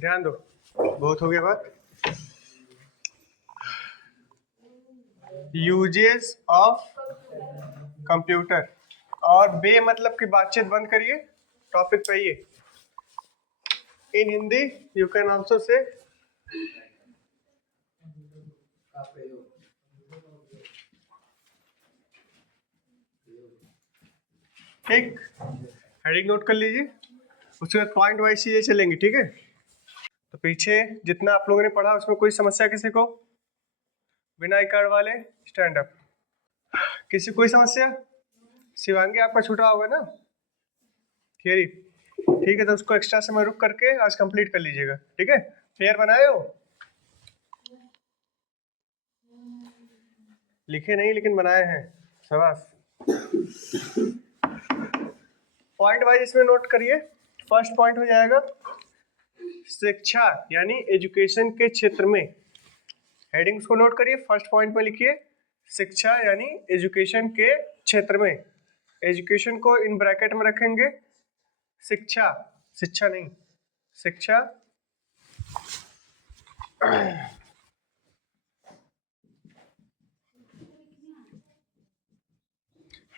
ध्यान दो, बहुत हो गया बात। यूजेस ऑफ कंप्यूटर, और बे मतलब कि बातचीत बंद करिए, टॉपिक पे आइए। इन Hindi you can also say ठीक, हेडिंग नोट कर लीजिए, उसके बाद पॉइंट वाइज चीजें चलेंगी, ठीक है। तो पीछे जितना आप लोगों ने पढ़ा उसमें कोई समस्या किसी को? बिना आई कार्ड वाले स्टैंड अप। किसी कोई समस्या? शिवांगी आपका छूटा होगा ना थियरी, ठीक है, तो उसको एक्स्ट्रा समय रुक करके आज कंप्लीट कर लीजिएगा, ठीक है। फेयर बनाए हो? लिखे नहीं लेकिन बनाए हैं, शाबाश। पॉइंट वाइज इसमें नोट करिए। फर्स्ट पॉइंट हो जाएगा शिक्षा यानी एजुकेशन के क्षेत्र में। हेडिंग्स को नोट करिए, फर्स्ट पॉइंट पे लिखिए शिक्षा यानी एजुकेशन के क्षेत्र में। एजुकेशन को इन ब्रैकेट में रखेंगे, शिक्षा, शिक्षा नहीं, शिक्षा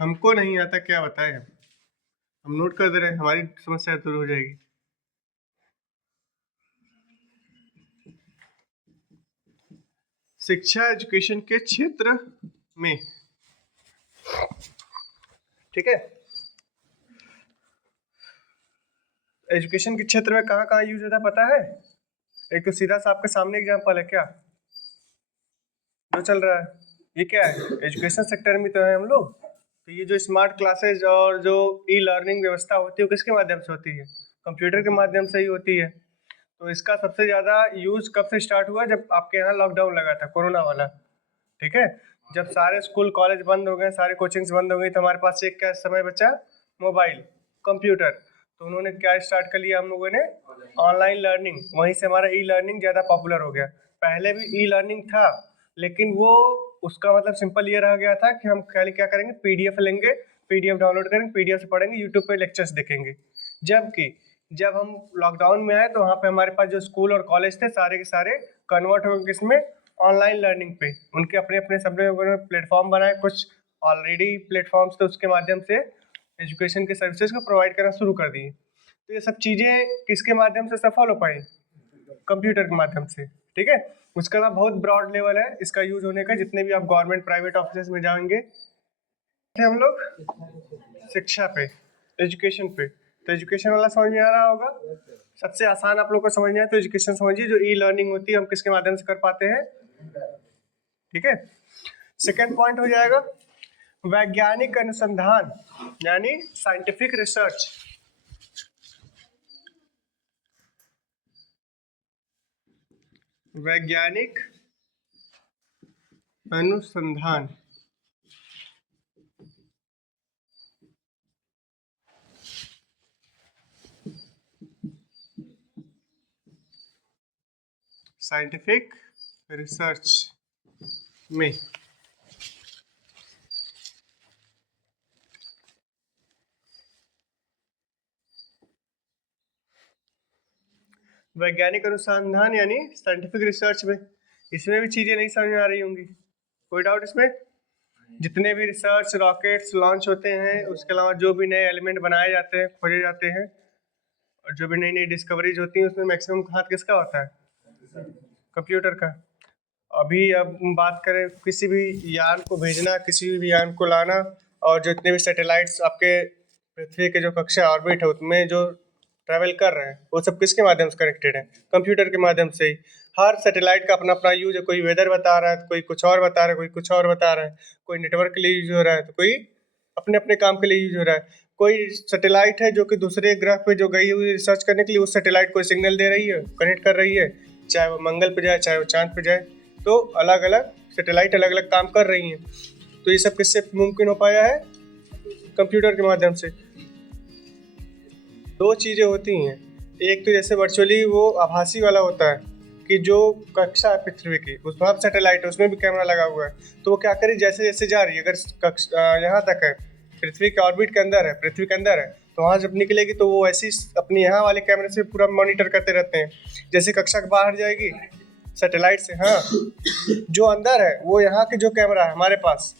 हमको नहीं आता, क्या बताएं, हम नोट कर दे रहे हैं, हमारी समस्या दूर हो जाएगी। शिक्षा एजुकेशन के क्षेत्र में, ठीक है। एजुकेशन के क्षेत्र में कहाँ कहाँ यूज होता है पता है? एक तो सीधा सा आपके सामने एग्जांपल है, क्या जो चल रहा है, ये क्या है, एजुकेशन सेक्टर में तो है हम लोग। तो ये जो स्मार्ट क्लासेज और जो ई लर्निंग व्यवस्था होती है वो किसके माध्यम से होती है? कंप्यूटर के माध्यम से ही होती है। तो इसका सबसे ज़्यादा यूज कब से स्टार्ट हुआ? जब आपके यहाँ लॉकडाउन लगा था, कोरोना वाला, ठीक है। जब सारे स्कूल कॉलेज बंद हो गए, सारे कोचिंग्स बंद हो गई, तो हमारे पास एक क्या समय बचा? Mobile, computer. तो उन्होंने क्या स्टार्ट कर लिया हम लोगों ने? Online learning. वहीं से हमारा ई लर्निंग ज़्यादा पॉपुलर हो गया। पहले भी ई लर्निंग था, लेकिन वो उसका मतलब सिंपल ये रह गया था कि हम खाली क्या करेंगे, पीडीएफ लेंगे, पीडीएफ डाउनलोड करेंगे, पीडीएफ से पढ़ेंगे, यूट्यूब पे लेक्चर्स देखेंगे। जबकि जब हम लॉकडाउन में आए तो वहाँ पे हमारे पास जो स्कूल और कॉलेज थे सारे के सारे कन्वर्ट हो गए किसमें? ऑनलाइन लर्निंग पे। उनके अपने अपने सब ने प्लेटफॉर्म बनाए, कुछ ऑलरेडी प्लेटफॉर्म्स थे, उसके माध्यम से एजुकेशन के सर्विसेज को प्रोवाइड करना शुरू कर दिए। तो ये सब चीज़ें किसके माध्यम से सफल हो पाई? कंप्यूटर के माध्यम से, ठीक है। उसका ना बहुत ब्रॉड लेवल है इसका यूज होने का। जितने भी आप गवर्नमेंट प्राइवेट ऑफिस में जाएंगे, हम लोग शिक्षा पे, एजुकेशन पे। तो एजुकेशन वाला समझ में आ रहा होगा। सबसे आसान आप लोग को समझ में आए तो एजुकेशन समझिए, जो ई लर्निंग होती है हम किसके माध्यम से कर पाते हैं, ठीक है। सेकेंड पॉइंट हो जाएगा वैज्ञानिक अनुसंधान यानी साइंटिफिक रिसर्च। वैज्ञानिक अनुसंधान, साइंटिफिक रिसर्च में। वैज्ञानिक अनुसंधान यानी साइंटिफिक रिसर्च में, इसमें भी चीज़ें नहीं समझ में आ रही होंगी, कोई डाउट इसमें? जितने भी रिसर्च रॉकेट्स लॉन्च होते हैं, उसके अलावा जो भी नए एलिमेंट बनाए जाते हैं, खोजे जाते हैं, और जो भी नई नई डिस्कवरीज होती हैं, उसमें मैक्सिमम हाथ किसका होता है? कंप्यूटर का। अभी अब बात करें किसी भी यान को भेजना, किसी भी यान को लाना, और जितने भी सैटेलाइट्स आपके पृथ्वी के जो कक्षा ऑर्बिट है उसमें जो ट्रैवल कर रहे हैं, वो सब किसके माध्यम से कनेक्टेड है? कंप्यूटर के माध्यम से ही। हर सैटेलाइट का अपना अपना यूज है, कोई वेदर बता रहा है तो कोई कुछ और बता रहा है, कोई कुछ और बता रहा है, कोई नेटवर्क के लिए यूज हो रहा है तो कोई अपने अपने काम के लिए यूज हो रहा है। कोई सैटेलाइट है जो कि दूसरे ग्रह पे जो गई हुई रिसर्च करने के लिए, उस सैटेलाइट को सिग्नल दे रही है, कनेक्ट कर रही है, चाहे वो मंगल पे जाए चाहे वो चांद पे जाए। तो अलग अलग सैटेलाइट अलग अलग काम कर रही हैं। तो ये सब किससे मुमकिन हो पाया है? कंप्यूटर के माध्यम से। दो चीज़ें होती हैं, एक तो जैसे वर्चुअली वो आभासी वाला होता है कि जो कक्षा है पृथ्वी की, उसमें सैटेलाइट है, उसमें भी कैमरा लगा हुआ है, तो वो क्या करी, जैसे जैसे जा रही है, अगर यहाँ तक है पृथ्वी के ऑर्बिट के अंदर है, पृथ्वी के अंदर है, तो वहाँ जब निकलेगी तो वो ऐसी अपने यहाँ वाले कैमरे से पूरा मॉनिटर करते रहते हैं। जैसे कक्षा के बाहर जाएगी सैटेलाइट से, हाँ, जो अंदर है वो यहाँ के जो कैमरा है हमारे पास,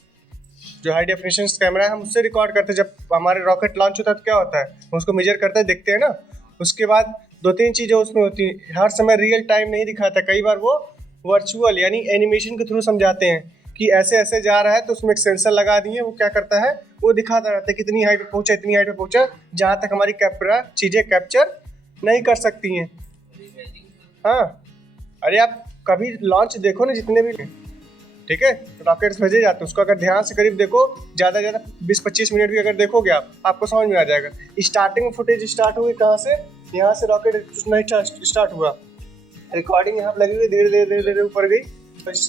जो हाई डेफिनेशन कैमरा है, हम उससे रिकॉर्ड करते हैं। जब हमारे रॉकेट लॉन्च होता है तो क्या होता है, हम उसको मेजर करते हैं, देखते हैं ना। उसके बाद 2-3 चीज़ें उसमें होती हैं, हर समय रियल टाइम नहीं दिखाता, कई बार वो वर्चुअल यानी एनिमेशन के थ्रू समझाते हैं कि ऐसे ऐसे जा रहा है, तो उसमें एक सेंसर लगा दिए, वो क्या करता है, वो दिखाता रहता है कितनी हाइट पे पहुंचा, इतनी हाइट पे पहुंचा, जहाँ तक हमारी कैमरा चीज़ें कैप्चर नहीं कर सकती हैं। हाँ, अरे आप कभी लॉन्च देखो ना, जितने भी, ठीक है, रॉकेट्स भेजे जाते हैं, उसको अगर ध्यान से करीब देखो, ज़्यादा ज़्यादा 20-25 मिनट भी अगर देखोगे आपको समझ में आ जाएगा। स्टार्टिंग में फुटेज स्टार्ट हुई कहाँ से, यहाँ से रॉकेट नहीं स्टार्ट हुआ, रिकॉर्डिंग यहाँ पर लगी हुई, धीरे धीरे धीरे धीरे ऊपर गई,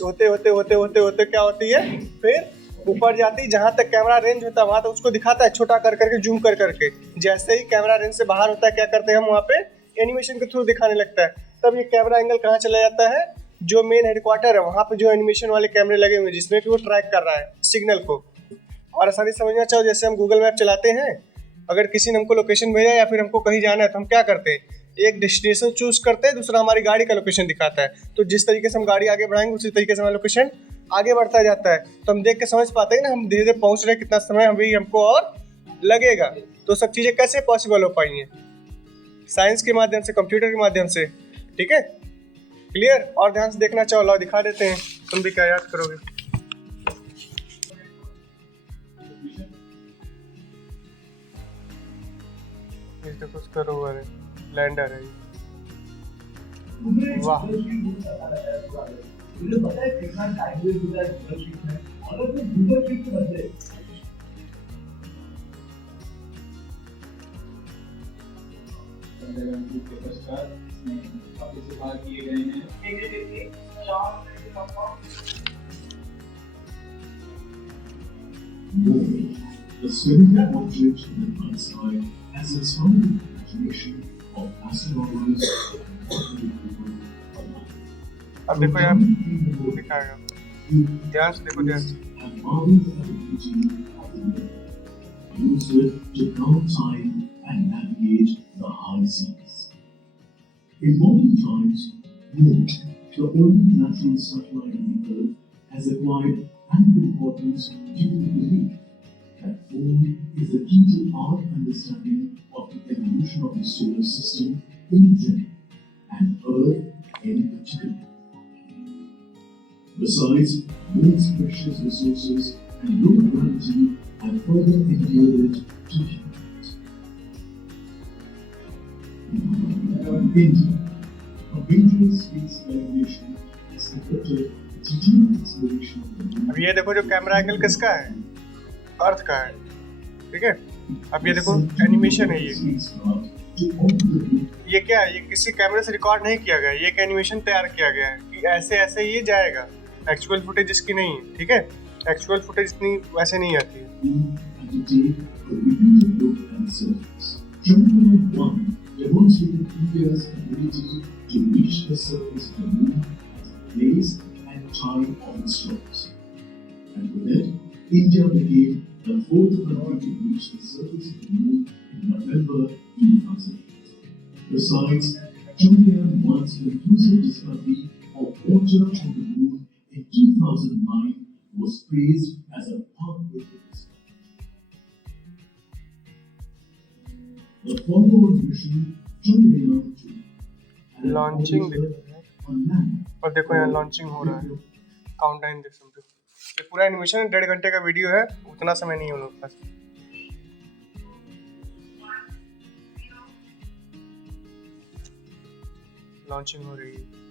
होते होते होते होते होते क्या होती है, फिर ऊपर जाती, जहाँ तक कैमरा रेंज होता है वहाँ तक उसको दिखाता है, छोटा कर करके, जूम कर करके। जैसे ही कैमरा रेंज से बाहर होता है, क्या करते हैं हम, वहाँ पे एनिमेशन के थ्रू दिखाने लगता है। तब ये कैमरा एंगल कहाँ चला जाता है, जो मेन हेडक्वार्टर है वहाँ पे जो एनिमेशन वाले कैमरे लगे हुए हैं, जिसमें कि वो ट्रैक कर रहा है सिग्नल को। और आसानी समझना चाहो, जैसे हम गूगल मैप चलाते हैं, अगर किसी ने हमको लोकेशन भेजा या फिर हमको कहीं जाना है, तो हम क्या करते हैं, एक डेस्टिनेशन चूज करते हैं, दूसरा हमारी गाड़ी का लोकेशन दिखाता है। तो जिस तरीके से हम गाड़ी आगे बढ़ाएंगे उसी तरीके से हमारा लोकेशन आगे बढ़ता जाता है। तो हम देख के समझ पाते हैं ना, हम धीरे धीरे पहुंच रहे हैं, कितना समय अभी हमको और लगेगा। तो सब चीज़ें कैसे पॉसिबल हो पाई हैं, साइंस के माध्यम से, कंप्यूटर के माध्यम से। ठीक है, क्लियर। और ध्यान से देखना चाहो, लो दिखा देते हैं, तुम भी क्या याद करोगे। देखो उसका रोवर है, लैंडर है, वाह। किए गए हैं। The spherical object in the night sky has inspired the imagination of astronomers. अब देखो यार, दिखाएगा, ध्यान से देखो, ध्यान से। Use it to count time and navigate the high seas. In modern times, Moon, the only natural satellite of the Earth, has acquired added importance due to the belief that Moon is the key to our understanding of the evolution of the solar system in general and Earth in particular. Besides, Moon's precious resources and low gravity have further endeared it to humans. India, a major space collaboration, has conducted detailed exploration of the Moon. अब ये देखो, जो camera angle किसका है, अर्थ का है, ठीक है। अब ये देखो एनिमेशन है, ये क्या है, ये किसी कैमरे से रिकॉर्ड नहीं किया गया, ये एक एनिमेशन तैयार किया गया है कि ऐसे ऐसे ये जाएगा। एक्चुअल फुटेज इसकी नहीं है, ठीक है, एक्चुअल फुटेज इतनी वैसे नहीं आती है। Demonstrated India's ability to reach the surface of the Moon at the place and time of its launch. And with it, India became the fourth country to reach the surface of the Moon in November 2008. Besides, Chandrayaan-1's conclusive discovery of water on the Moon in 2009 was praised as a pathbreaker. The follow-on mission Chandrayaan-2 launching और देखो यहाँ launching हो रहा है, countdown देख सकते हो। ये पूरा एनिमेशन 1.5 घंटे का वीडियो है, उतना समय नहीं है उन लोग के पास। लॉन्चिंग हो रही है।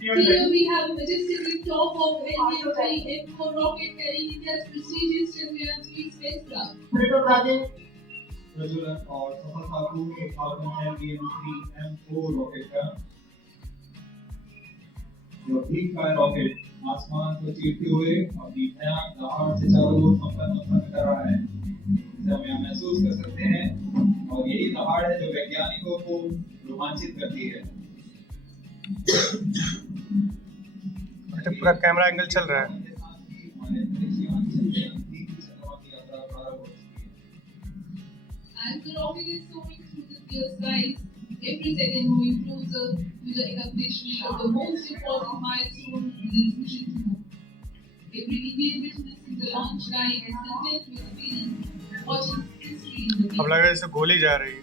Here we have a majestic top of NVM-3 rocket carrying India's prestigious Chandrayaan-3 spacecraft. प्रज्वलन और सफलतापूर्वक उत्पादन NVM-3 M4 रॉकेट का जो ब्लिंक का रॉकेट आसमान को चीरते हुए अपनी भयानक दहाड़ से चारों ओर संपन्न कर रहा है, जिसे हम यहाँ महसूस कर सकते हैं। और यही दहाड़ है जो वैज्ञानिकों को रोमांचित करती है। पूरा कैमरा एंगल चल रहा है। हमारे अंतरिक्षयान चंद्रयान 3 की चंद्रमा की यात्रा प्रारंभ हो चुकी है। As the rocket is soaring through the clear skies, every second moving closer to the accomplishment of the most important milestone in its mission to Moon. Every Indian witness in the launch line is content with the feeling watching history in the अब लग रहा है जैसे गोली जा रही है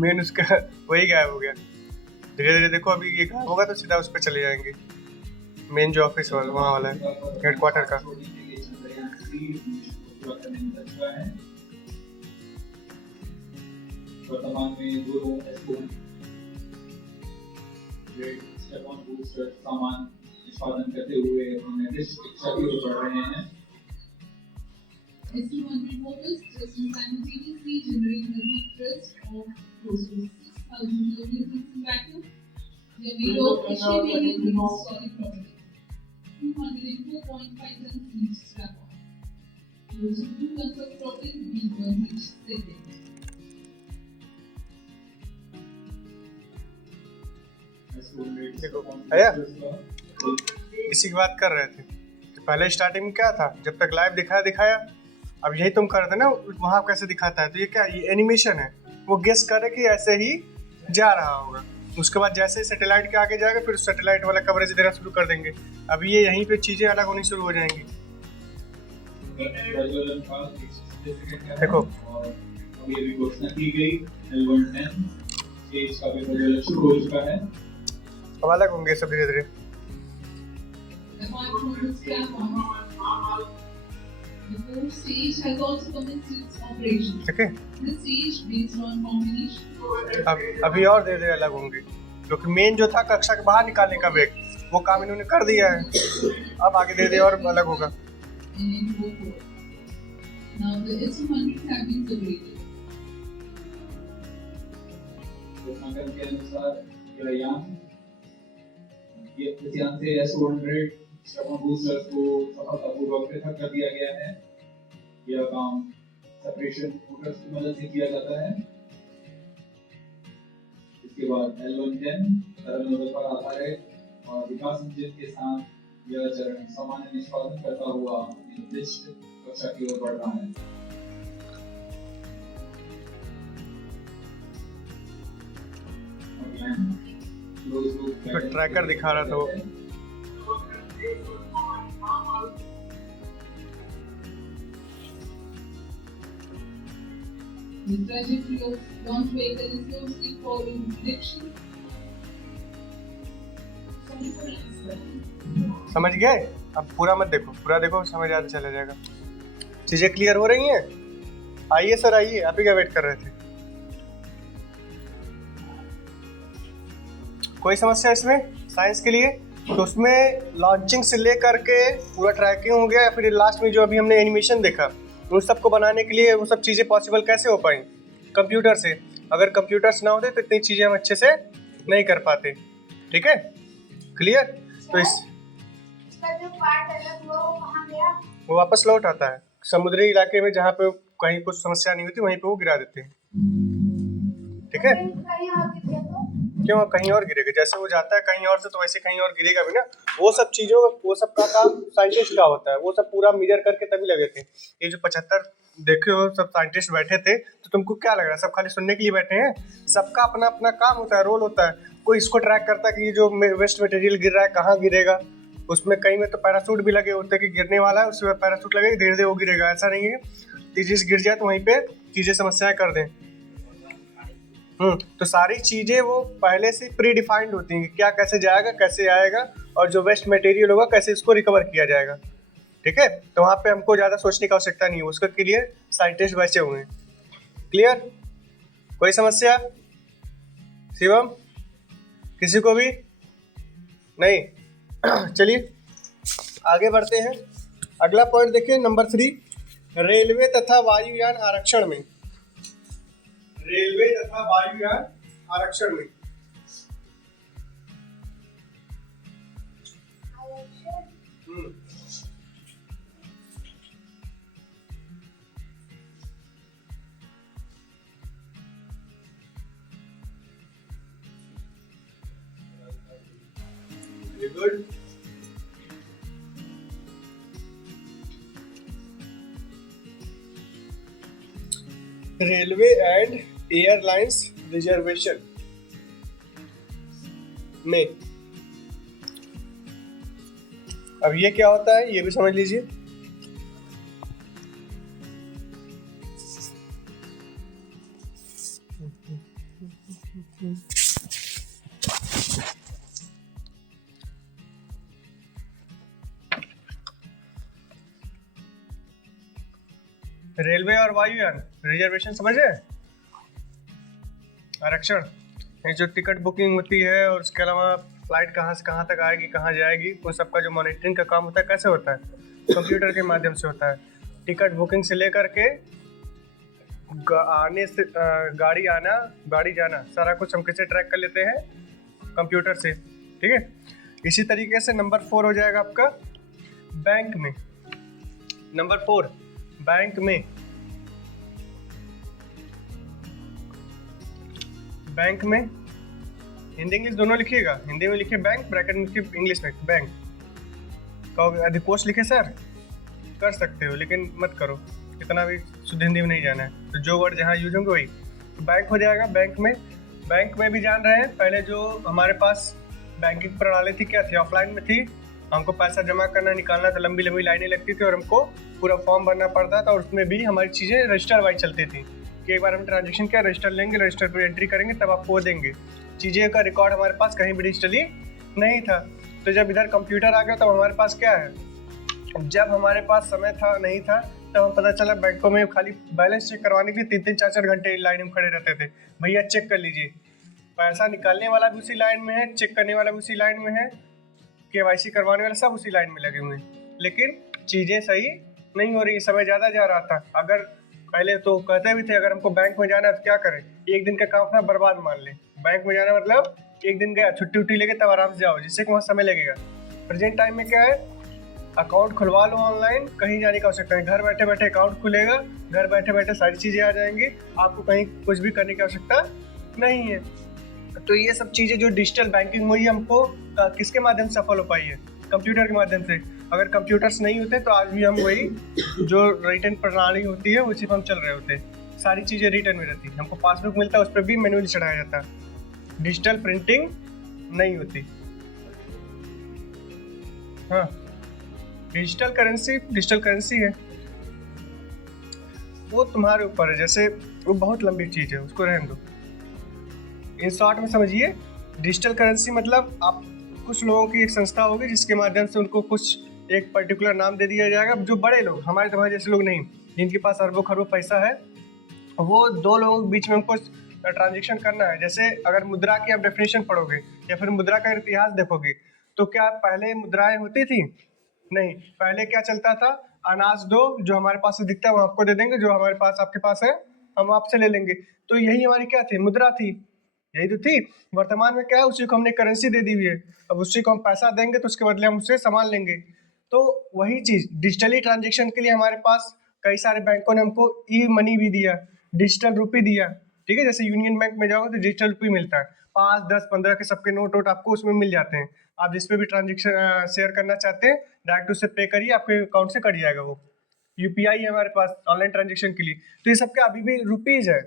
main उसका वही गायब हो गया। धीरे धीरे देखो, अभी ये गायब होगा तो सीधा उस पर चले जाएंगे, मेन जो ऑफिस वाला वहाँ वाला है, हेडक्वार्टर का। चंद्रयान 3 मिशन को पूरा करने में लग चुका है। वर्तमान में 2 S1 स्टेप ऑन बूस्टर सामान निष्पादन करते हुए अपनी निर्दिष्ट कक्षा की ओर बढ़ रहे हैं। S200 motors just simultaneously generating a peak thrust of close to 6,000 kilonewtons in vacuum. They are made of extremely mixed solid property. 204.5 tons each strap-on. Close to 2 tons of propellant being burned each second. देखो आया, इसी की बात कर रहे थे कि पहले स्टार्टिंग में क्या था, जब तक लाइव दिखाया, अब यही तुम कर रहे थे ना, वहाँ कैसे दिखाता है, तो ये क्या, ये एनिमेशन है, वो गेस करे कि ऐसे ही जा रहा होगा। उसके बाद जैसे सैटेलाइट के आगे जाएगा फिर सैटेलाइट वाला कवरेज देना शुरू कर देंगे। अभी ये यहीं पे चीजें अलग होनी शुरू हो जाएंगी। देखो अभी अभी घोषणा की गई L110 स्टेज का भी प्रज्वलन शुरू हो चुका है। अब अलग होंगे सब धीरे धीरे। Apart from the strap-on, the fourth stage has also commenced its operations. ठीक है, This stage, based on combination अभी और धीरे धीरे अलग होंगे, क्योंकि मेन जो था कक्षा के बाहर निकालने का वेग, वो काम इन्होंने कर दिया है। अब आगे धीरे धीरे और अलग होगा। and N24. Now the S200s have been separated. घोषणाक्रम के अनुसार इस यान से S200 स्टेप ऑन बूस्टर्स को सफलतापूर्वक पृथक कर दिया गया है। यह काम सेपरेशन मोटर्स की मदद से किया जाता है। इसके बाद L110 तरल नोजल पर आधारित और विकास इंजन के साथ यह चरण सामान्य निष्पादन करता हुआ निर्दिष्ट कक्षा की ओर बढ़ रहा है। तो ट्रैकर दिखा रहा था वो। The trajectory of launch vehicle is closely following prediction. समझ गए? अब पूरा मत देखो, पूरा देखो, समझ आते चला जाएगा। चीजें क्लियर हो रही हैं? आइए सर, आइए, आप ही क्या वेट कर रहे थे? कोई समस्या इसमें साइंस के लिए? तो उसमें लॉन्चिंग से लेकर के पूरा ट्रैकिंग हो गया, या फिर लास्ट में जो अभी हमने एनिमेशन देखा, उन सबको बनाने के लिए वो सब चीज़ें पॉसिबल कैसे हो पाई? कंप्यूटर से। अगर कंप्यूटर्स ना होते तो इतनी चीज़ें हम अच्छे से नहीं कर पाते। ठीक है, क्लियर? तो इसका जो पार्ट अलग हुआ वो कहाँ गया? वो वापस लौट आता है समुद्री इलाके में, जहाँ पे कहीं कुछ समस्या नहीं होती वहीं पे वो गिरा देते हैं। ठीक है, क्यों कहीं और गिरेगा? जैसे वो जाता है कहीं और से तो वैसे कहीं और गिरेगा भी ना। वो सब चीज़ों, वो सब का काम साइंटिस्ट का होता है, वो सब पूरा मेजर करके तभी लगे थे। ये जो 75 देखे हो सब साइंटिस्ट बैठे थे, तो तुमको क्या लग रहा है सब खाली सुनने के लिए बैठे हैं? सबका अपना अपना काम होता है, रोल होता है। कोई इसको ट्रैक करता है कि ये जो वेस्ट मटेरियल गिर रहा है कहाँ गिरेगा। उसमें कहीं में तो पैराशूट भी लगे होते हैं कि गिरने वाला है, उसमें पैराशूट लगेगा, धीरे धीरे वो गिरेगा। ऐसा नहीं है चीज़ गिर जाए तो वहीं पे चीज़ें समस्याएं कर दें। तो सारी चीज़ें वो पहले से प्री डिफाइंड होती हैं कि क्या कैसे जाएगा, कैसे आएगा, और जो वेस्ट मटेरियल होगा कैसे इसको रिकवर किया जाएगा। ठीक है, तो वहाँ पे हमको ज़्यादा सोचने की आवश्यकता नहीं है, उसके लिए साइंटिस्ट बैठे हुए हैं। क्लियर? कोई समस्या शिवम? किसी को भी नहीं? चलिए आगे बढ़ते हैं। अगला पॉइंट देखिए, नंबर 3, रेलवे तथा वायुयान आरक्षण में। रेलवे तथा वायुयान आरक्षण में very good. Railway and airlines reservation में। अब ये क्या होता है ये भी समझ लीजिए। रेलवे और वायुयान रिजर्वेशन समझे, आरक्षण, ये जो टिकट बुकिंग होती है और उसके अलावा फ्लाइट कहाँ से कहाँ तक आएगी, कहाँ जाएगी, उन सबका जो मॉनिटरिंग का काम होता है कैसे होता है, कंप्यूटर के माध्यम से होता है। टिकट बुकिंग से लेकर के आने से गाड़ी आना गाड़ी जाना सारा कुछ हम कैसे ट्रैक कर लेते हैं, कंप्यूटर से। ठीक है, इसी तरीके से नंबर 4 हो जाएगा आपका बैंक में। नंबर 4 बैंक में। बैंक में हिंदी इंग्लिश दोनों लिखिएगा, हिंदी में लिखिए बैंक, ब्रैकेट में लिखिए इंग्लिश में बैंक। कहोगे अधिकोष लिखे सर, कर सकते हो लेकिन मत करो, इतना भी शुद्ध हिंदी में नहीं जाना है, तो जो वर्ड जहाँ यूज होंगे वही। तो बैंक हो जाएगा बैंक में। बैंक में भी जान रहे हैं, पहले जो हमारे पास बैंकिंग प्रणाली थी क्या थी, ऑफलाइन में थी। हमको पैसा जमा करना निकालना था, लंबी लंबी लाइनें लगती थी और हमको पूरा फॉर्म भरना पड़ता था और उसमें भी हमारी चीज़ें रजिस्टर वाइज चलती थी कि एक बार हम ट्रांजेक्शन क्या रजिस्टर लेंगे, रजिस्टर पर एंट्री करेंगे तब आपको वो देंगे। चीज़ें का रिकॉर्ड हमारे पास कहीं भी डिजिटली नहीं था। तो जब इधर कंप्यूटर आ गया तब हमारे पास क्या है, जब हमारे पास समय था नहीं था तब हम पता चला बैंकों में खाली बैलेंस चेक करवाने के लिए 3-3 4-4 घंटे लाइन में खड़े रहते थे। भैया चेक कर लीजिए, पैसा निकालने वाला भी उसी लाइन में है, चेक करने वाला भी उसी लाइन में है, KYC करवाने वाले सब उसी लाइन में लगे हुए हैं, लेकिन चीज़ें सही नहीं हो रही, समय ज़्यादा जा रहा था। अगर पहले तो कहते भी थे अगर हमको बैंक में जाना है तो क्या करें, एक दिन का काम अपना बर्बाद मान ले। बैंक में जाना मतलब एक दिन गया, छुट्टी उट्टी लेके तब आराम से जाओ, जिससे कि वहाँ समय लगेगा। प्रेजेंट टाइम में क्या है, अकाउंट खुलवा लो ऑनलाइन, कहीं जाने की आवश्यकता नहीं, घर बैठे बैठे अकाउंट खुलेगा, घर बैठे बैठे सारी चीज़ें आ जाएंगी, आपको कहीं कुछ भी करने की आवश्यकता नहीं है। तो ये सब चीज़ें जो डिजिटल बैंकिंग हुई हमको किसके माध्यम से सफल हो पाई है, कंप्यूटर के माध्यम से। अगर कंप्यूटर्स नहीं होते तो आज भी हम वही जो रिटर्न प्रणाली होती है उसी पर हम चल रहे होते, सारी चीज़ें रिटर्न में रहती। हमको पासबुक मिलता है उस पर भी मैनुअली चढ़ाया जाता, डिजिटल प्रिंटिंग नहीं होती। हाँ, डिजिटल करेंसी है, वो तुम्हारे ऊपर है, जैसे वो बहुत लंबी चीज़ है, उसको रहने दो। इन शॉर्ट में समझिए, डिजिटल करेंसी मतलब आप कुछ लोगों की एक संस्था होगी जिसके माध्यम से उनको कुछ एक पर्टिकुलर नाम दे दिया जाएगा। जो बड़े लोग, हमारे तुम्हारे जैसे लोग नहीं, जिनके पास अरबों खरबों पैसा है, वो दो लोगों के बीच में हमको ट्रांजेक्शन करना है। जैसे अगर मुद्रा की आप डेफिनेशन पढ़ोगे या फिर मुद्रा का इतिहास देखोगे तो क्या पहले मुद्राएं होती थी? नहीं, पहले क्या चलता था, अनाज दो, जो हमारे पास से दिखता है वो आपको दे देंगे, जो हमारे पास आपके पास है हम आपसे ले लेंगे। तो यही हमारी क्या थी, मुद्रा थी, यही तो थी। वर्तमान में क्या है, उसी को हमने करेंसी दे दी हुई है, अब उसी को हम पैसा देंगे तो उसके बदले हम उससे सामान लेंगे। तो वही चीज़ डिजिटली ट्रांजेक्शन के लिए हमारे पास कई सारे बैंकों ने हमको ई मनी भी दिया, डिजिटल रुपये दिया। ठीक है, जैसे यूनियन बैंक में जाओगे तो डिजिटल रुपये मिलता है, 5, 10, 15 के सबके नोट वोट आपको उसमें मिल जाते हैं। आप जिस पे भी ट्रांजेक्शन शेयर करना चाहते हैं डायरेक्ट उससे पे करिए, आपके अकाउंट से कट जाएगा। वो UPI है हमारे पास ऑनलाइन ट्रांजेक्शन के लिए। तो ये सब क्या अभी भी रुपीज़ है,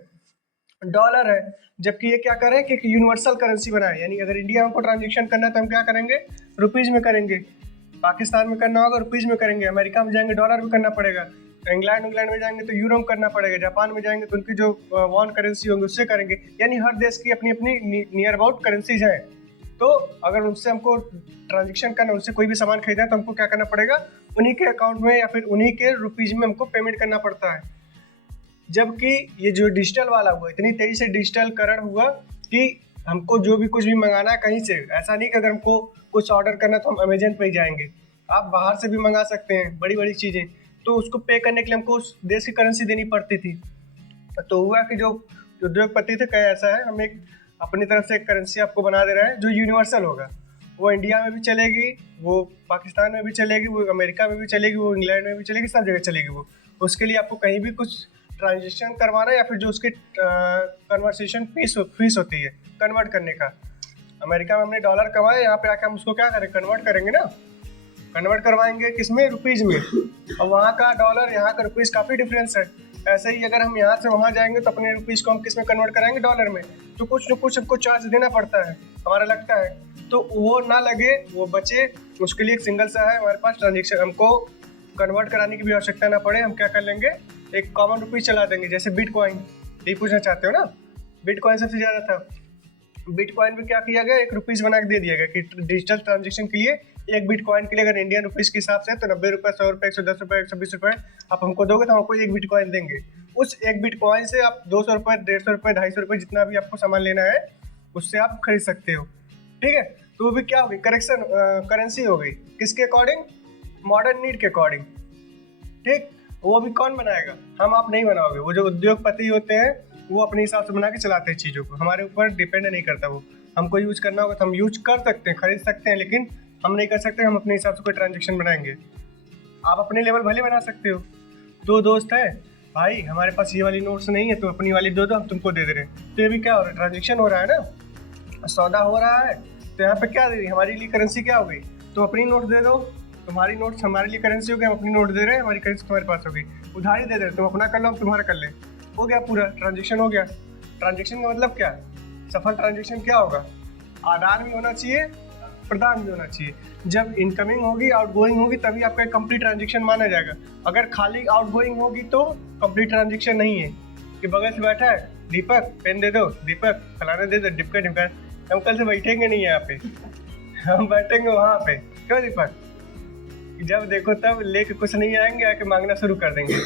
डॉलर है, जबकि ये क्या करें कि यूनिवर्सल करेंसी बनाए, यानी अगर इंडिया में हमको ट्रांजेक्शन करना है तो हम क्या करेंगे, रुपीज़ में करेंगे। पाकिस्तान में करना होगा रुपीज़ में करेंगे, अमेरिका में जाएंगे डॉलर में करना पड़ेगा, इंग्लैंड में जाएंगे तो यूरो में करना पड़ेगा, जापान में जाएंगे तो उनकी जो वॉन करेंसी होंगी उससे करेंगे। यानी हर देश की अपनी अपनी नियर अबाउट करेंसीज हैं। तो अगर उनसे हमको ट्रांजेक्शन करना, उनसे कोई भी सामान खरीदना है तो हमको क्या करना पड़ेगा, उन्हीं के अकाउंट में या फिर उन्हीं के रुपीज़ में हमको पेमेंट करना पड़ता है। जबकि ये जो डिजिटल वाला हुआ, इतनी तेज़ी से डिजिटलकरण हुआ कि हमको जो भी कुछ भी मंगाना है कहीं से, ऐसा नहीं कि अगर हमको कुछ ऑर्डर करना है तो हम अमेजन पे ही जाएंगे, आप बाहर से भी मंगा सकते हैं बड़ी बड़ी चीज़ें। तो उसको पे करने के लिए हमको उस देश की करेंसी देनी पड़ती थी। तो हुआ कि जो उद्योगपति थे कहे ऐसा है, हम एक अपनी तरफ से एक करेंसी आपको बना दे रहे हैं जो यूनिवर्सल होगा, वो इंडिया में भी चलेगी, वो पाकिस्तान में भी चलेगी, वो अमेरिका में भी चलेगी, वो इंग्लैंड में भी चलेगी, सब जगह चलेगी। वो उसके लिए आपको कहीं भी कुछ ट्रांजेक्शन करवाना है या फिर जो उसकी कन्वर्सेशन फीस होती है कन्वर्ट करने का। अमेरिका में हमने डॉलर कमाए, यहाँ पे आके हम उसको क्या करें, कन्वर्ट करेंगे ना, कन्वर्ट करवाएंगे किसमें, रुपीज़ में। और वहाँ का डॉलर यहाँ का रुपीज़ काफ़ी डिफरेंस है। ऐसे ही अगर हम यहाँ से वहाँ जाएंगे तो अपने रुपीज को हम किस में कन्वर्ट कराएंगे, डॉलर में, तो कुछ न कुछ हमको चार्ज देना पड़ता है, हमारा लगता है। तो वो ना लगे, वो बचे, उसके लिए एक सिंगल सा है हमारे पास ट्रांजेक्शन, हमको कन्वर्ट कराने की भी आवश्यकता ना पड़े। हम क्या कर लेंगे, एक कॉमन रुपीज चला देंगे, जैसे बिटकॉइन। यही पूछना चाहते हो ना, बिटकॉइन सबसे ज़्यादा था। बिटकॉइन में क्या किया गया, एक रुपीज बना के दे दिया गया कि डिजिटल ट्रांजेक्शन के लिए एक बिटकॉइन के लिए अगर इंडियन रुपीज के हिसाब से तो 90 रुपये, 100 रुपये, 110 रुपये, 120 रुपये आप हमको दोगे तो हमको एक बिटकॉइन देंगे। उस एक बिटकॉइन से आप 200 रुपये, 150 रुपये, 250 रुपये, जितना भी आपको सामान लेना है उससे आप खरीद सकते हो। ठीक है, तो वो भी क्या हो गई, करेंसी हो गई, किसके अकॉर्डिंग, मॉडर्न नीड के अकॉर्डिंग। ठीक, वो भी कौन बनाएगा, हम आप नहीं बनाओगे, वो जो उद्योगपति होते हैं वो अपने हिसाब से बना के चलाते हैं चीज़ों को, हमारे ऊपर डिपेंड नहीं करता। वो हमको यूज करना होगा तो हम यूज कर सकते हैं, खरीद सकते हैं, लेकिन हम नहीं कर सकते, हम अपने हिसाब से कोई ट्रांजेक्शन बनाएंगे। आप अपने लेवल भले बना सकते हो। दो दोस्त है, भाई हमारे पास ये वाली नोट्स नहीं है तो अपनी वाली दो हम तुमको दे दे रहे हैं, तो ये भी क्या हो रहा है, ट्रांजेक्शन हो रहा है ना, सौदा हो रहा है। तो यहाँ पे क्या दे रही, हमारे लिए करेंसी क्या हो गई, तुम अपनी नोट दे दो, तुम्हारी नोट्स हमारे लिए करेंसी हो गई, हम अपनी नोट दे रहे हैं, हमारी करेंसी तुम्हारे पास हो गई, उधारी दे रहे, तुम अपना कर लो, हम तुम्हारा कर ले, हो गया, पूरा ट्रांजेक्शन हो गया। ट्रांजेक्शन का मतलब क्या, सफल ट्रांजेक्शन क्या होगा, आदान भी होना चाहिए, प्रदान भी होना चाहिए। जब इनकमिंग होगी, आउटगोइंग होगी, तभी आपका कंप्लीट ट्रांजेक्शन माना जाएगा। अगर खाली आउटगोइंग होगी तो कंप्लीट ट्रांजेक्शन नहीं है। कि बगल से बैठा है, दीपक पेन दे दो, दीपक फलाना दे दो, डिपका डिपका, हम कल से बैठेंगे नहीं यहाँ पे, हम बैठेंगे वहाँ पे, क्यों दीपक, जब देखो तब लेके कुछ नहीं आएंगे, आके मांगना शुरू कर देंगे,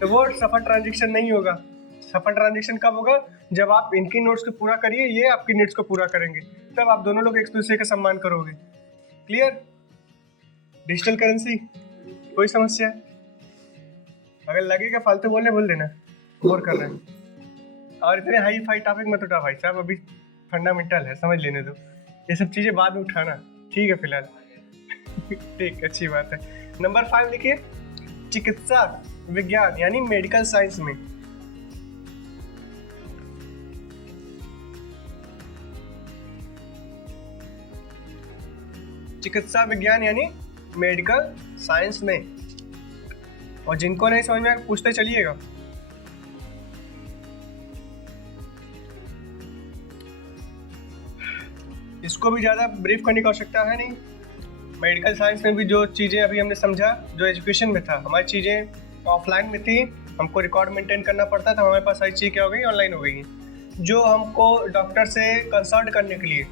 तो वो सफल ट्रांजेक्शन नहीं होगा। सफल ट्रांजेक्शन कब होगा, जब आप इनकी नोट्स को पूरा करिए, ये आपकी नीड्स को पूरा करेंगे, तब आप दोनों लोग एक दूसरे का सम्मान करोगे। क्लियर, डिजिटल करेंसी, कोई समस्या, अगर लगेगा फालतू बोलने बोल देना, और कर रहे हैं। और इतने हाई फाई टॉपिक मत उठा भाई साहब, अभी फंडामेंटल है, समझ लेने दो, ये सब चीज़ें बाद में उठाना, ठीक है फिलहाल। ठीक, अच्छी बात है। नंबर 5 लिखिए, चिकित्सा विज्ञान यानी मेडिकल साइंस में चिकित्सा विज्ञान यानी मेडिकल साइंस में, और जिनको नहीं समझ में पूछते चलिएगा। इसको भी ज़्यादा ब्रीफ करने की आवश्यकता है नहीं। मेडिकल साइंस में भी जो चीज़ें अभी हमने समझा, जो एजुकेशन में था, हमारी चीज़ें ऑफलाइन में थी, हमको रिकॉर्ड मेंटेन करना पड़ता था, हमारे पास सारी चीज़ क्या हो गई, ऑनलाइन हो गई। जो हमको डॉक्टर से कंसल्ट करने के लिए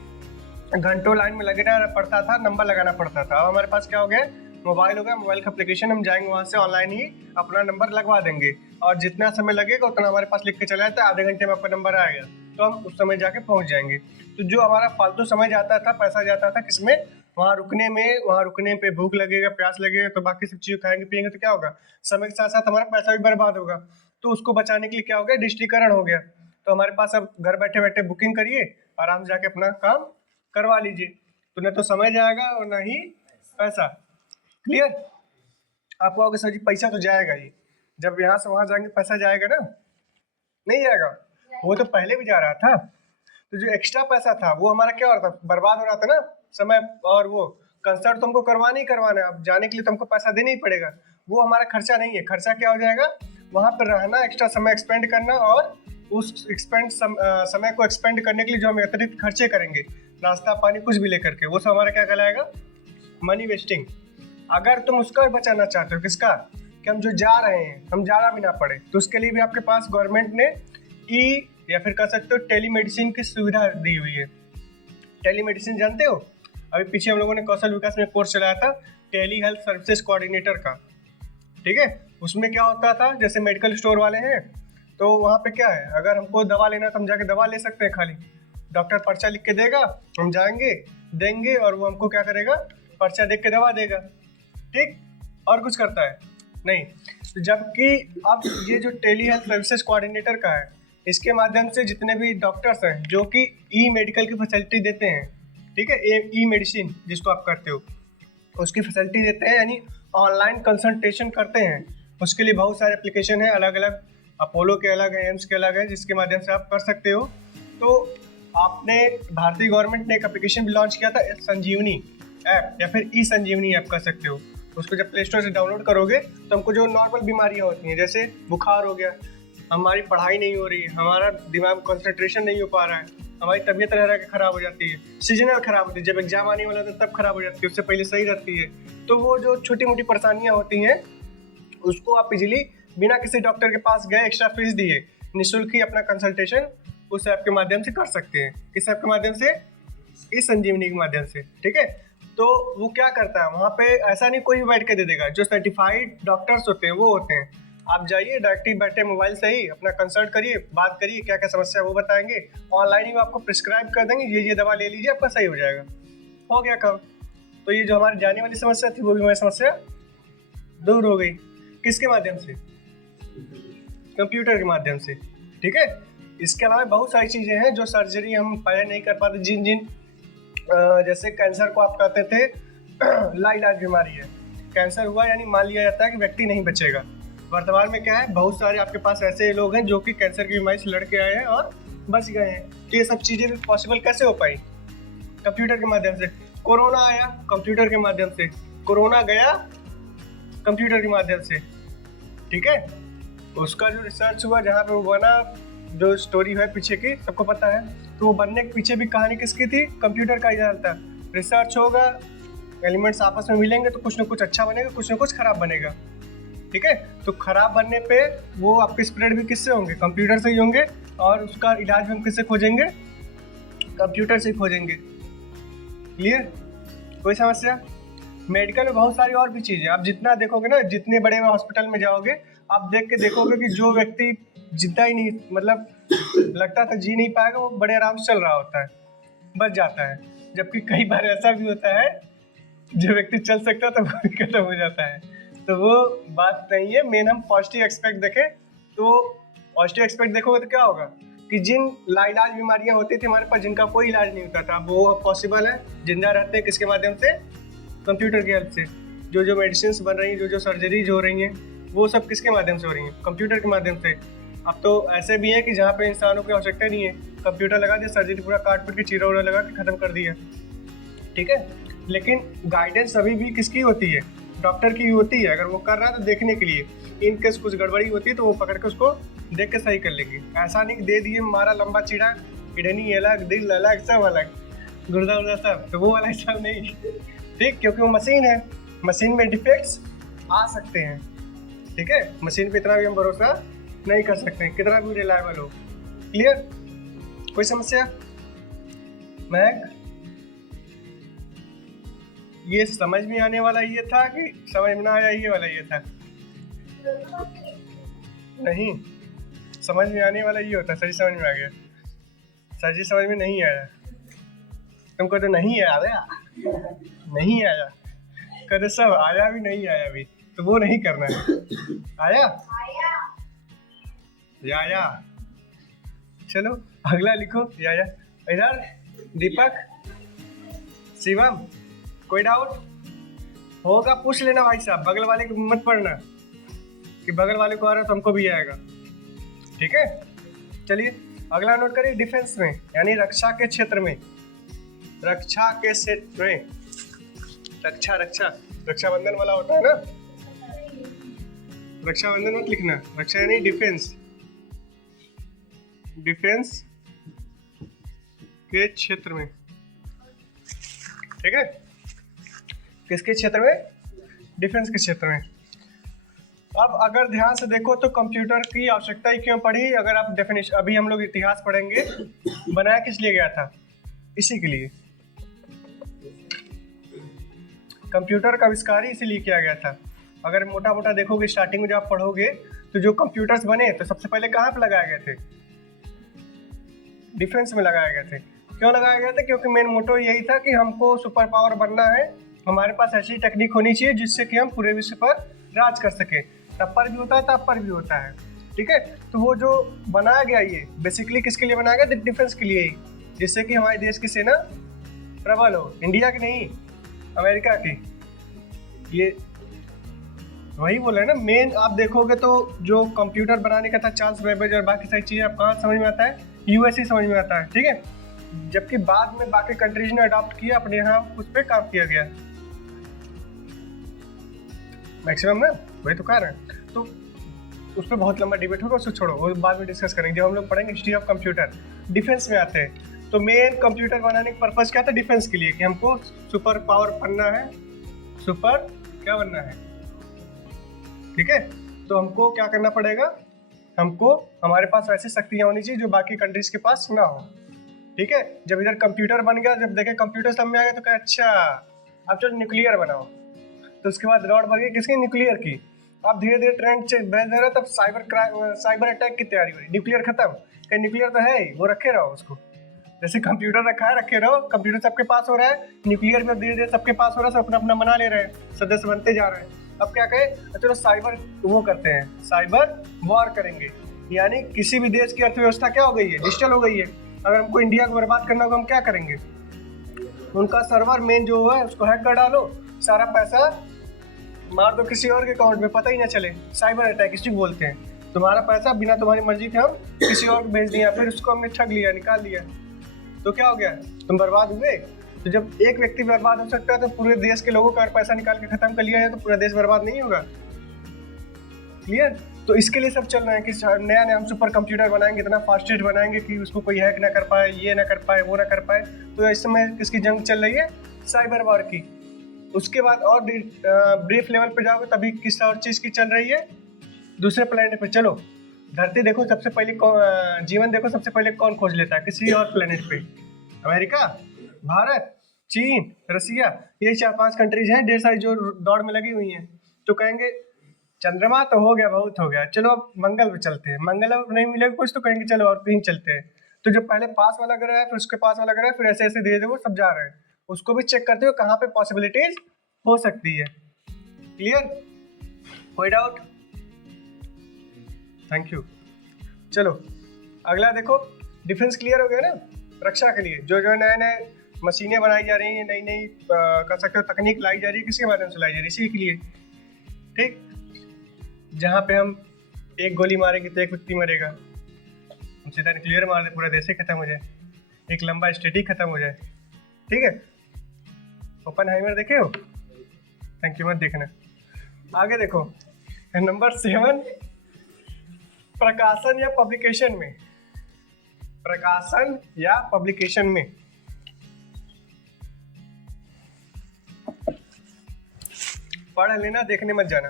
घंटों लाइन में लगना पड़ता था, नंबर लगाना पड़ता था, अब हमारे पास क्या हो गया, मोबाइल हो गया, मोबाइल का एप्लीकेशन, हम जाएंगे वहाँ से ऑनलाइन ही अपना नंबर लगवा देंगे, और जितना समय लगेगा उतना हमारे पास लिख के चला जाता है, आधे घंटे में आपका नंबर आएगा, तो हम उस समय जाके पहुँच जाएंगे। तो जो हमारा फालतू समय जाता था, पैसा जाता था किसमें, वहाँ रुकने में, वहाँ रुकने पे भूख लगेगा, प्यास लगेगा, तो बाकी सब चीज़ खाएंगे पियेंगे, तो क्या होगा, समय के साथ साथ हमारा पैसा भी बर्बाद होगा। तो उसको बचाने के लिए क्या हो गया, डिजिटलीकरण हो गया। तो हमारे पास अब घर बैठे बैठे बुकिंग करिए, आराम से जाके अपना काम करवा लीजिए, तो न तो समय जाएगा और न ही पैसा। क्लियर, आपको आगे सर जी पैसा तो जाएगा ही, जब यहाँ से वहाँ जाएंगे पैसा जाएगा ना, नहीं जाएगा, वो तो पहले भी जा रहा था। तो जो एक्स्ट्रा पैसा था वो हमारा क्या हो रहा था, बर्बाद हो रहा था ना समय, और वो कंसल्ट तो हमको करवाना ही करवाना है, अब जाने के लिए तो हमको पैसा देना ही पड़ेगा, वो हमारा खर्चा नहीं है। खर्चा क्या हो जाएगा, वहाँ पर रहना, एक्स्ट्रा समय एक्सपेंड करना, और उस समय को एक्सपेंड करने के लिए जो हम अतिरिक्त खर्चे करेंगे, नाश्ता पानी कुछ भी लेकर के, वो सब हमारा क्या कहलाएगा, मनी वेस्टिंग। अगर तुम उसका बचाना चाहते हो, किसका, कि हम जो जा रहे हैं हम जाना भी ना पड़े, तो उसके लिए भी आपके पास गवर्नमेंट ने या फिर कह सकते हो टेलीमेडिसिन की सुविधा दी हुई है। टेलीमेडिसिन जानते हो, अभी पीछे हम लोगों ने कौशल विकास में कोर्स चलाया था, टेली हेल्थ सर्विसेज कोऑर्डिनेटर का, ठीक है। उसमें क्या होता था, जैसे मेडिकल स्टोर वाले हैं, तो वहाँ पे क्या है, अगर हमको दवा लेना तो हम जाके दवा ले सकते हैं, खाली डॉक्टर पर्चा लिख के देगा, हम जाएंगे देंगे, और वो हमको क्या करेगा, पर्चा देख के दवा देगा, ठीक, और कुछ करता है नहीं। तो जबकि अब ये जो टेली हेल्थ सर्विसेज कोऑर्डिनेटर का है, इसके माध्यम से जितने भी डॉक्टर्स हैं जो कि ई मेडिकल की फैसिलिटी देते हैं, ठीक है, ई मेडिसिन जिसको आप करते हो, उसकी फैसिलिटी देते हैं, यानी ऑनलाइन कंसल्टेशन करते हैं। उसके लिए बहुत सारे एप्लीकेशन है, अलग अलग, अपोलो के अलग है, एम्स के अलग है, जिसके माध्यम से आप कर सकते हो। तो आपने भारतीय गवर्नमेंट ने एक एप्लीकेशन भी लॉन्च किया था, संजीवनी ऐप या फिर ई संजीवनी ऐप कर सकते हो। उसको जब प्ले स्टोर से डाउनलोड करोगे तो हमको जो नॉर्मल बीमारियां होती हैं, जैसे बुखार हो गया, हमारी पढ़ाई नहीं हो रही है, हमारा दिमाग कंसंट्रेशन नहीं हो पा रहा है, हमारी तबीयत रह के खराब हो जाती है, सीजनल खराब होती है, जब एग्जाम आने वाला था तब खराब हो जाती है, उससे पहले सही रहती है। तो वो जो छोटी मोटी परेशानियां होती हैं उसको आप इजीली बिना किसी डॉक्टर के पास गए एक्स्ट्रा फीस दिए निःशुल्क ही अपना कंसल्टेशन उस ऐप के माध्यम से कर सकते हैं। किस ऐप के माध्यम से? इस संजीवनी के माध्यम से। ठीक है, तो वो क्या करता है, वहाँ पे ऐसा नहीं कोई भी बैठ के दे देगा, जो सर्टिफाइड डॉक्टर्स होते हैं वो होते हैं। आप जाइए डायरेक्टली बैठे मोबाइल से ही अपना कंसल्ट करिए, बात करिए, क्या क्या समस्या वो बताएंगे, ऑनलाइन ही वो आपको प्रिस्क्राइब कर देंगे, ये दवा ले लीजिए, आपका सही हो जाएगा, हो गया काम। तो ये जो हमारी जाने वाली समस्या थी वो भी हमारी समस्या दूर हो गई। किसके माध्यम से? कंप्यूटर के माध्यम से। ठीक है, इसके अलावा बहुत सारी चीज़ें हैं जो सर्जरी हम पहले नहीं कर पाते, जिन जैसे कैंसर को आप कहते थे लाइलाज बीमारी है, कैंसर हुआ यानी मान लिया जाता है कि व्यक्ति नहीं बचेगा। वर्तमान में क्या है, बहुत सारे आपके पास ऐसे लोग हैं जो कि कैंसर की बीमारी से लड़ के आए हैं और बच गए हैं। तो ये सब चीज़ें पॉसिबल कैसे हो पाई? कंप्यूटर के माध्यम से। कोरोना आया कंप्यूटर के माध्यम से, कोरोना गया कंप्यूटर के माध्यम से। ठीक है, उसका जो रिसर्च हुआ, जहाँ पे वो बना, जो स्टोरी है पीछे की सबको पता है, तो वो बनने के पीछे भी कहानी किसकी थी? कंप्यूटर का ही था। रिसर्च होगा, एलिमेंट्स आपस में मिलेंगे तो कुछ ना कुछ अच्छा बनेगा, कुछ ना कुछ खराब बनेगा। ठीक है, तो खराब बनने पे वो आपके स्प्रेड भी किससे होंगे? कंप्यूटर से ही होंगे, और उसका इलाज भी हम किससे खोजेंगे? कंप्यूटर से ही खोजेंगे। क्लियर? कोई समस्या? मेडिकल में बहुत सारी और भी चीज़ें, आप जितना देखोगे ना, जितने बड़े हॉस्पिटल में जाओगे आप देख के देखोगे कि जो व्यक्ति जितना ही नहीं, मतलब लगता था जी नहीं पाएगा, वो बड़े आराम से चल रहा होता है, बच जाता है। जबकि कई बार ऐसा भी होता है जो व्यक्ति चल सकता था वो भी खत्म हो जाता है। तो वो बात नहीं है। मेन हम पॉजिटिव एस्पेक्ट देखें, तो पॉजिटिव एस्पेक्ट देखोगे तो क्या होगा कि जिन लाइलाज बीमारियां होती थी हमारे पास, जिनका कोई इलाज नहीं होता था, वो अब पॉसिबल है, जिंदा रहते हैं। किसके माध्यम से? कंप्यूटर की हेल्प से। जो मेडिसिन बन रही हैं, जो सर्जरीज हो रही हैं, वो सब किसके माध्यम से हो रही हैं? कंप्यूटर के माध्यम से। अब तो ऐसे भी है कि जहाँ पे इंसानों की आवश्यकता नहीं है, कंप्यूटर लगा दिया, सर्जरी पूरा काट पीट के चीरा उरा लगा के खत्म कर दिया। ठीक है, लेकिन गाइडेंस अभी भी किसकी होती है? डॉक्टर की होती है। अगर वो कर रहा है तो देखने के लिए, इन केस कुछ गड़बड़ी होती है तो वो पकड़ के उसको देख के सही कर लेंगे। ऐसा नहीं दे दिए मारा लंबा चीड़ा, किडनी अलग, दिल अलग, सब अलग, गुर्दा उर्दा सब, तो वो वाला हिसाब नहीं। ठीक, क्योंकि वो मशीन है, मशीन में डिफेक्ट्स आ सकते हैं। ठीक है, मशीन पे इतना भी हम भरोसा नहीं कर सकते, कितना भी रिलायबल हो। क्लियर? कोई समस्या? महक, ये समझ में आने वाला ये था कि समझ में ना आया ये वाला ये था? नहीं, समझ में आने वाला ये होता। सर जी समझ में आ गया, सर जी समझ में नहीं आया, तुमको तो नहीं आया, नहीं आया, कहते सब आया भी नहीं आया भी, तो वो नहीं करना है। आया या चलो अगला लिखो। या इधर दीपक, शिवम, कोई डाउट होगा पूछ लेना भाई साहब, बगल वाले की मत पढ़ना कि बगल वाले को आ रहा तो हमको भी आएगा। ठीक है, चलिए अगला नोट करिए। डिफेंस में यानी रक्षा के क्षेत्र में, रक्षा के क्षेत्र में, रक्षाबंधन वाला होता है ना, रक्षाबंधन मत लिखना, रक्षा यानी डिफेंस, डिफेंस के क्षेत्र में। ठीक है, किसके क्षेत्र में? डिफेंस के क्षेत्र में। अब अगर ध्यान से देखो तो कंप्यूटर की आवश्यकता ही क्यों पड़ी? अगर आप डेफिनेशन, अभी हम लोग इतिहास पढ़ेंगे, बनाया किस लिए गया था? इसी के लिए, कंप्यूटर का आविष्कार ही इसीलिए किया गया था। अगर मोटा मोटा देखोगे स्टार्टिंग में जब आप पढ़ोगे तो जो कंप्यूटर्स बने तो सबसे पहले कहाँ पे लगाए गए थे? डिफेंस में लगाए गए थे। क्यों लगाया गया था? क्योंकि मेन मोटो यही था कि हमको सुपर पावर बनना है, हमारे पास ऐसी टेक्निक होनी चाहिए जिससे कि हम पूरे विश्व पर राज कर सकें। तब पर भी होता है, तब पर भी होता है। ठीक है, तो वो जो बनाया गया ये बेसिकली किसके लिए बनाया गया? डिफेंस के लिए ही, जिससे कि हमारे देश की सेना प्रबल हो। इंडिया की नहीं, अमेरिका की। ये वही बोला है ना, मेन आप देखोगे तो जो कंप्यूटर बनाने का था चार्ल्स बेबेज और बाकी सारी चीज़ें आप कहाँ समझ में आता है? यूएसए समझ में आता है। ठीक है, जबकि बाद में बाकी कंट्रीज ने अडॉप्ट किया, अपने यहाँ उस पर काम किया गया। मैक्सिमम ना, वही तो कह रहे हैं। तो उस पर बहुत लंबा डिबेट होगा, उसको छोड़ो, वो बाद में डिस्कस करेंगे जब हम लोग पढ़ेंगे हिस्ट्री ऑफ कंप्यूटर। डिफेंस में आते हैं तो मेन कंप्यूटर बनाने का पर्पज़ क्या था डिफेंस के लिए, कि हमको सुपर पावर बनना है, सुपर क्या बनना है, ठीक है। तो हमको क्या करना पड़ेगा, हमको हमारे पास ऐसी शक्तियाँ होनी चाहिए जो बाकी कंट्रीज के पास ना हो, ठीक है। जब इधर कंप्यूटर बन गया, जब देखे कंप्यूटर सब में आ गया तो कहा अच्छा अब चलो न्यूक्लियर बनाओ, तो उसके बाद रॉड बन गई किसकी, न्यूक्लियर की। अब धीरे धीरे ट्रेंड बढ़ रहा है, तब साइबर अटैक की तैयारी हो रही, न्यूक्लियर खत्म, कहीं न्यूक्लियर तो है ही, वो रखे रहो उसको, जैसे कंप्यूटर रखा है रखे रहो, कंप्यूटर सबके पास हो रहा है, न्यूक्लियर में धीरे धीरे सबके पास हो रहा है, सब अपना अपना बना ले रहे हैं, सदस्य बनते जा रहे हैं। अब क्या कहें, चलो साइबर वो करते हैं, साइबर वॉर करेंगे, यानी किसी भी देश की अर्थव्यवस्था क्या हो गई है, डिजिटल हो गई है। अगर हमको इंडिया को बर्बाद करना होगा हम क्या करेंगे, उनका सर्वर मेन जो है उसको हैक कर डालो, सारा पैसा मार दो किसी और के अकाउंट में, पता ही ना चले, साइबर अटैक इसी बोलते हैं। तुम्हारा पैसा बिना तुम्हारी मर्जी के हम किसी और को भेज दिया, फिर उसको हमने ठग लिया, निकाल लिया, तो क्या हो गया, तुम बर्बाद हुए। तो जब एक व्यक्ति बर्बाद हो सकता है तो पूरे देश के लोगों का पैसा निकाल के खत्म कर लिया जाए तो पूरा देश बर्बाद नहीं होगा, क्लियर। तो इसके लिए सब चल रहा है कि नया नया हम सुपर कंप्यूटर बनाएंगे, इतना फास्टेस्ट बनाएंगे कि उसको कोई हैक ना कर पाए, ये ना कर पाए, वो ना कर पाए। तो इस समय किसकी जंग चल रही है, साइबर वॉर की। उसके बाद और ब्रीफ लेवल पे जाओगे तभी किस और चीज़ की चल रही है, दूसरे प्लेनेट पे। चलो धरती देखो, सबसे पहले जीवन देखो, सबसे पहले कौन खोज लेता है किसी और प्लेनेट पे, अमेरिका, भारत, चीन, रसिया, ये 4-5 कंट्रीज हैं ढेर सारी जो दौड़ में लगी हुई हैं। तो कहेंगे चंद्रमा तो हो गया, बहुत हो गया, चलो अब मंगल पे चलते हैं, मंगल अब नहीं मिलेगा कुछ तो कहेंगे चलो और कहीं चलते हैं। तो जो पहले पास वाला ग्रह है, फिर उसके पास वाला ग्रह है, फिर ऐसे ऐसे धीरे धीरे वो सब जा रहे हैं, उसको भी चेक करते हो कहाँ पे पॉसिबिलिटीज हो सकती है, क्लियर, कोई डाउट, थैंक यू। चलो अगला देखो, डिफेंस क्लियर हो गया ना, रक्षा के लिए जो जो नए नए मशीनें बनाई जा रही हैं, नई नई कर सकते हो तकनीक लाई जा रही है, किसके माध्यम से लाई जा रही है, इसी के लिए, ठीक। जहाँ पे हम एक गोली मारेंगे तो एक व्यक्ति मरेगा, हम सीधा न्यूक्लियर मार दे पूरा देश ही खत्म हो जाए, एक लंबा स्टेट ही खत्म हो जाए, ठीक है। ओपनहाइमर देखे हो, थैंक यू, मत देखना। आगे देखो नंबर 7, प्रकाशन या पब्लिकेशन में, प्रकाशन या पब्लिकेशन में पढ़ लेना, देखने मत जाना।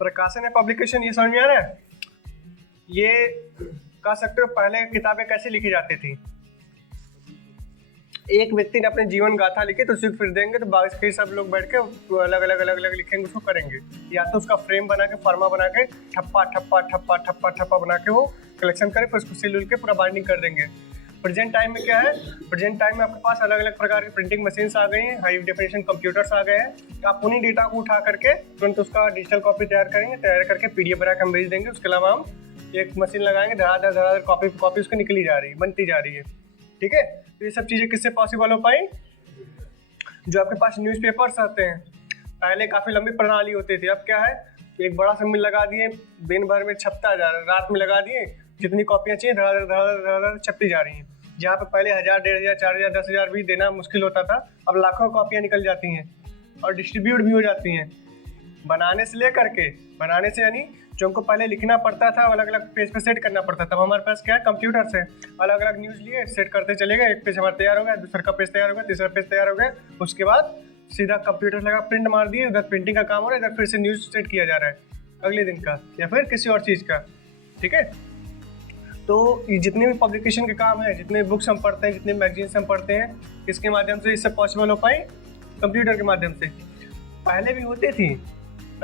प्रकाशन या पब्लिकेशन, ये समझ में आ रहा है, ये कह सकते हो पहले किताबें कैसे लिखी जाती थी, एक व्यक्ति ने अपने जीवन गाथा लिखी तो उसे फिर देंगे तो बाकी सब लोग बैठ के अलग अलग अलग अलग लिखेंगे, उसको करेंगे, या तो उसका फ्रेम बना के फॉर्मा बना के ठप्पा ठप्पा ठप्पा ठप्पा ठप्पा बना के वो कलेक्शन करें, फिर उसको सिल के पूरा बाइंडिंग कर देंगे। प्रेजेंट टाइम में क्या है, प्रेजेंट टाइम में आपके पास अलग अलग प्रकार की प्रिंटिंग मशीन्स आ गई हैं, हाई डेफिनेशन कंप्यूटर्स आ गए हैं, आप उन्हीं डेटा को उठा करके तुरंत उसका डिजिटल कॉपी तैयार करेंगे, तैयार करके PDF बना के हम भेज देंगे। उसके अलावा हम एक मशीन लगाएंगे, धड़ाधड़ कॉपी उसको निकली जा रही है, बनती जा रही है, ठीक है। तो ये सब चीज़ें किससे पॉसिबल हो पाई, जो आपके पास न्यूज़पेपर्स आते हैं, पहले काफ़ी लंबी प्रणाली होती थी, अब क्या है, एक बड़ा सा मिल लगा दिए, दिन भर में छपता जा रहा है, रात में लगा दिए, जितनी कॉपियाँ चाहिए धड़ाधड़ छपती जा रही हैं। जहाँ पे पहले 1000, 1500, 4000, 10,000 भी देना मुश्किल होता था, अब लाखों कॉपियाँ निकल जाती हैं और डिस्ट्रीब्यूट भी हो जाती हैं। बनाने से लेकर के, बनाने से यानी जो हमको पहले लिखना पड़ता था, अलग अलग पेज पे सेट करना पड़ता था, हमारे पास क्या है, कंप्यूटर से अलग अलग न्यूज़ लिए सेट करते चले गए, एक पेज हमारा तैयार हो गया, दूसरा का पेज तैयार हो गया, तीसरा पेज तैयार हो गया, उसके बाद सीधा कंप्यूटर लगा प्रिंट मार दिए, उधर प्रिंटिंग का काम हो रहा है, इधर फिर से न्यूज़ सेट किया जा रहा है अगले दिन का या फिर किसी और चीज़ का, ठीक है। तो ये जितने भी पब्लिकेशन के काम है, जितने बुक्स हम पढ़ते हैं, जितने मैगजीन्स हम पढ़ते हैं, इसके माध्यम से इससे पॉसिबल हो पाई, कंप्यूटर के माध्यम से। पहले भी होती थी,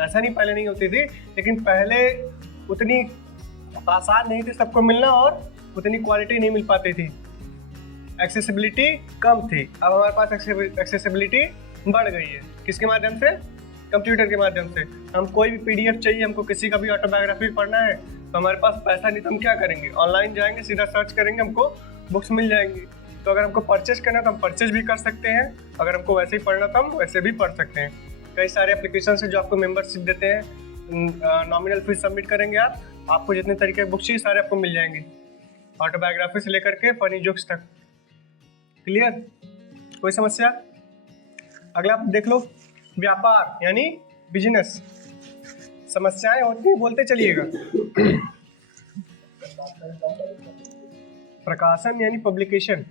ऐसा नहीं पहले नहीं होती थी, लेकिन पहले उतनी आसान नहीं थी सबको मिलना और उतनी क्वालिटी नहीं मिल पाती थी, एक्सेसिबिलिटी कम थी। अब हमारे पास एक्सेसिबिलिटी बढ़ गई है, किसके माध्यम से, कंप्यूटर के माध्यम से। हम कोई भी PDF चाहिए, हमको किसी का भी ऑटोबायोग्राफी पढ़ना है तो हमारे पास पैसा नहीं, तो हम क्या करेंगे, ऑनलाइन जाएंगे, सीधा सर्च करेंगे, हमको बुक्स मिल जाएंगी। तो अगर हमको परचेज करना तो हम परचेज भी कर सकते हैं, अगर हमको वैसे ही पढ़ना तो हम वैसे भी पढ़ सकते हैं। कई सारे एप्लीकेशन है जो आपको मेंबरशिप देते हैं, नॉमिनल फीस सबमिट करेंगे आपको जितने तरीके के बुक्स चाहिए सारे आपको मिल जाएंगे, ऑटोबायोग्राफी से लेकर के फनी जोक्स तक, क्लियर? कोई समस्या? अगला आप देख लो, व्यापार यानी बिजनेस। समस्याएं होती हैं, बोलते चलिएगा। प्रकाशन यानी पब्लिकेशन,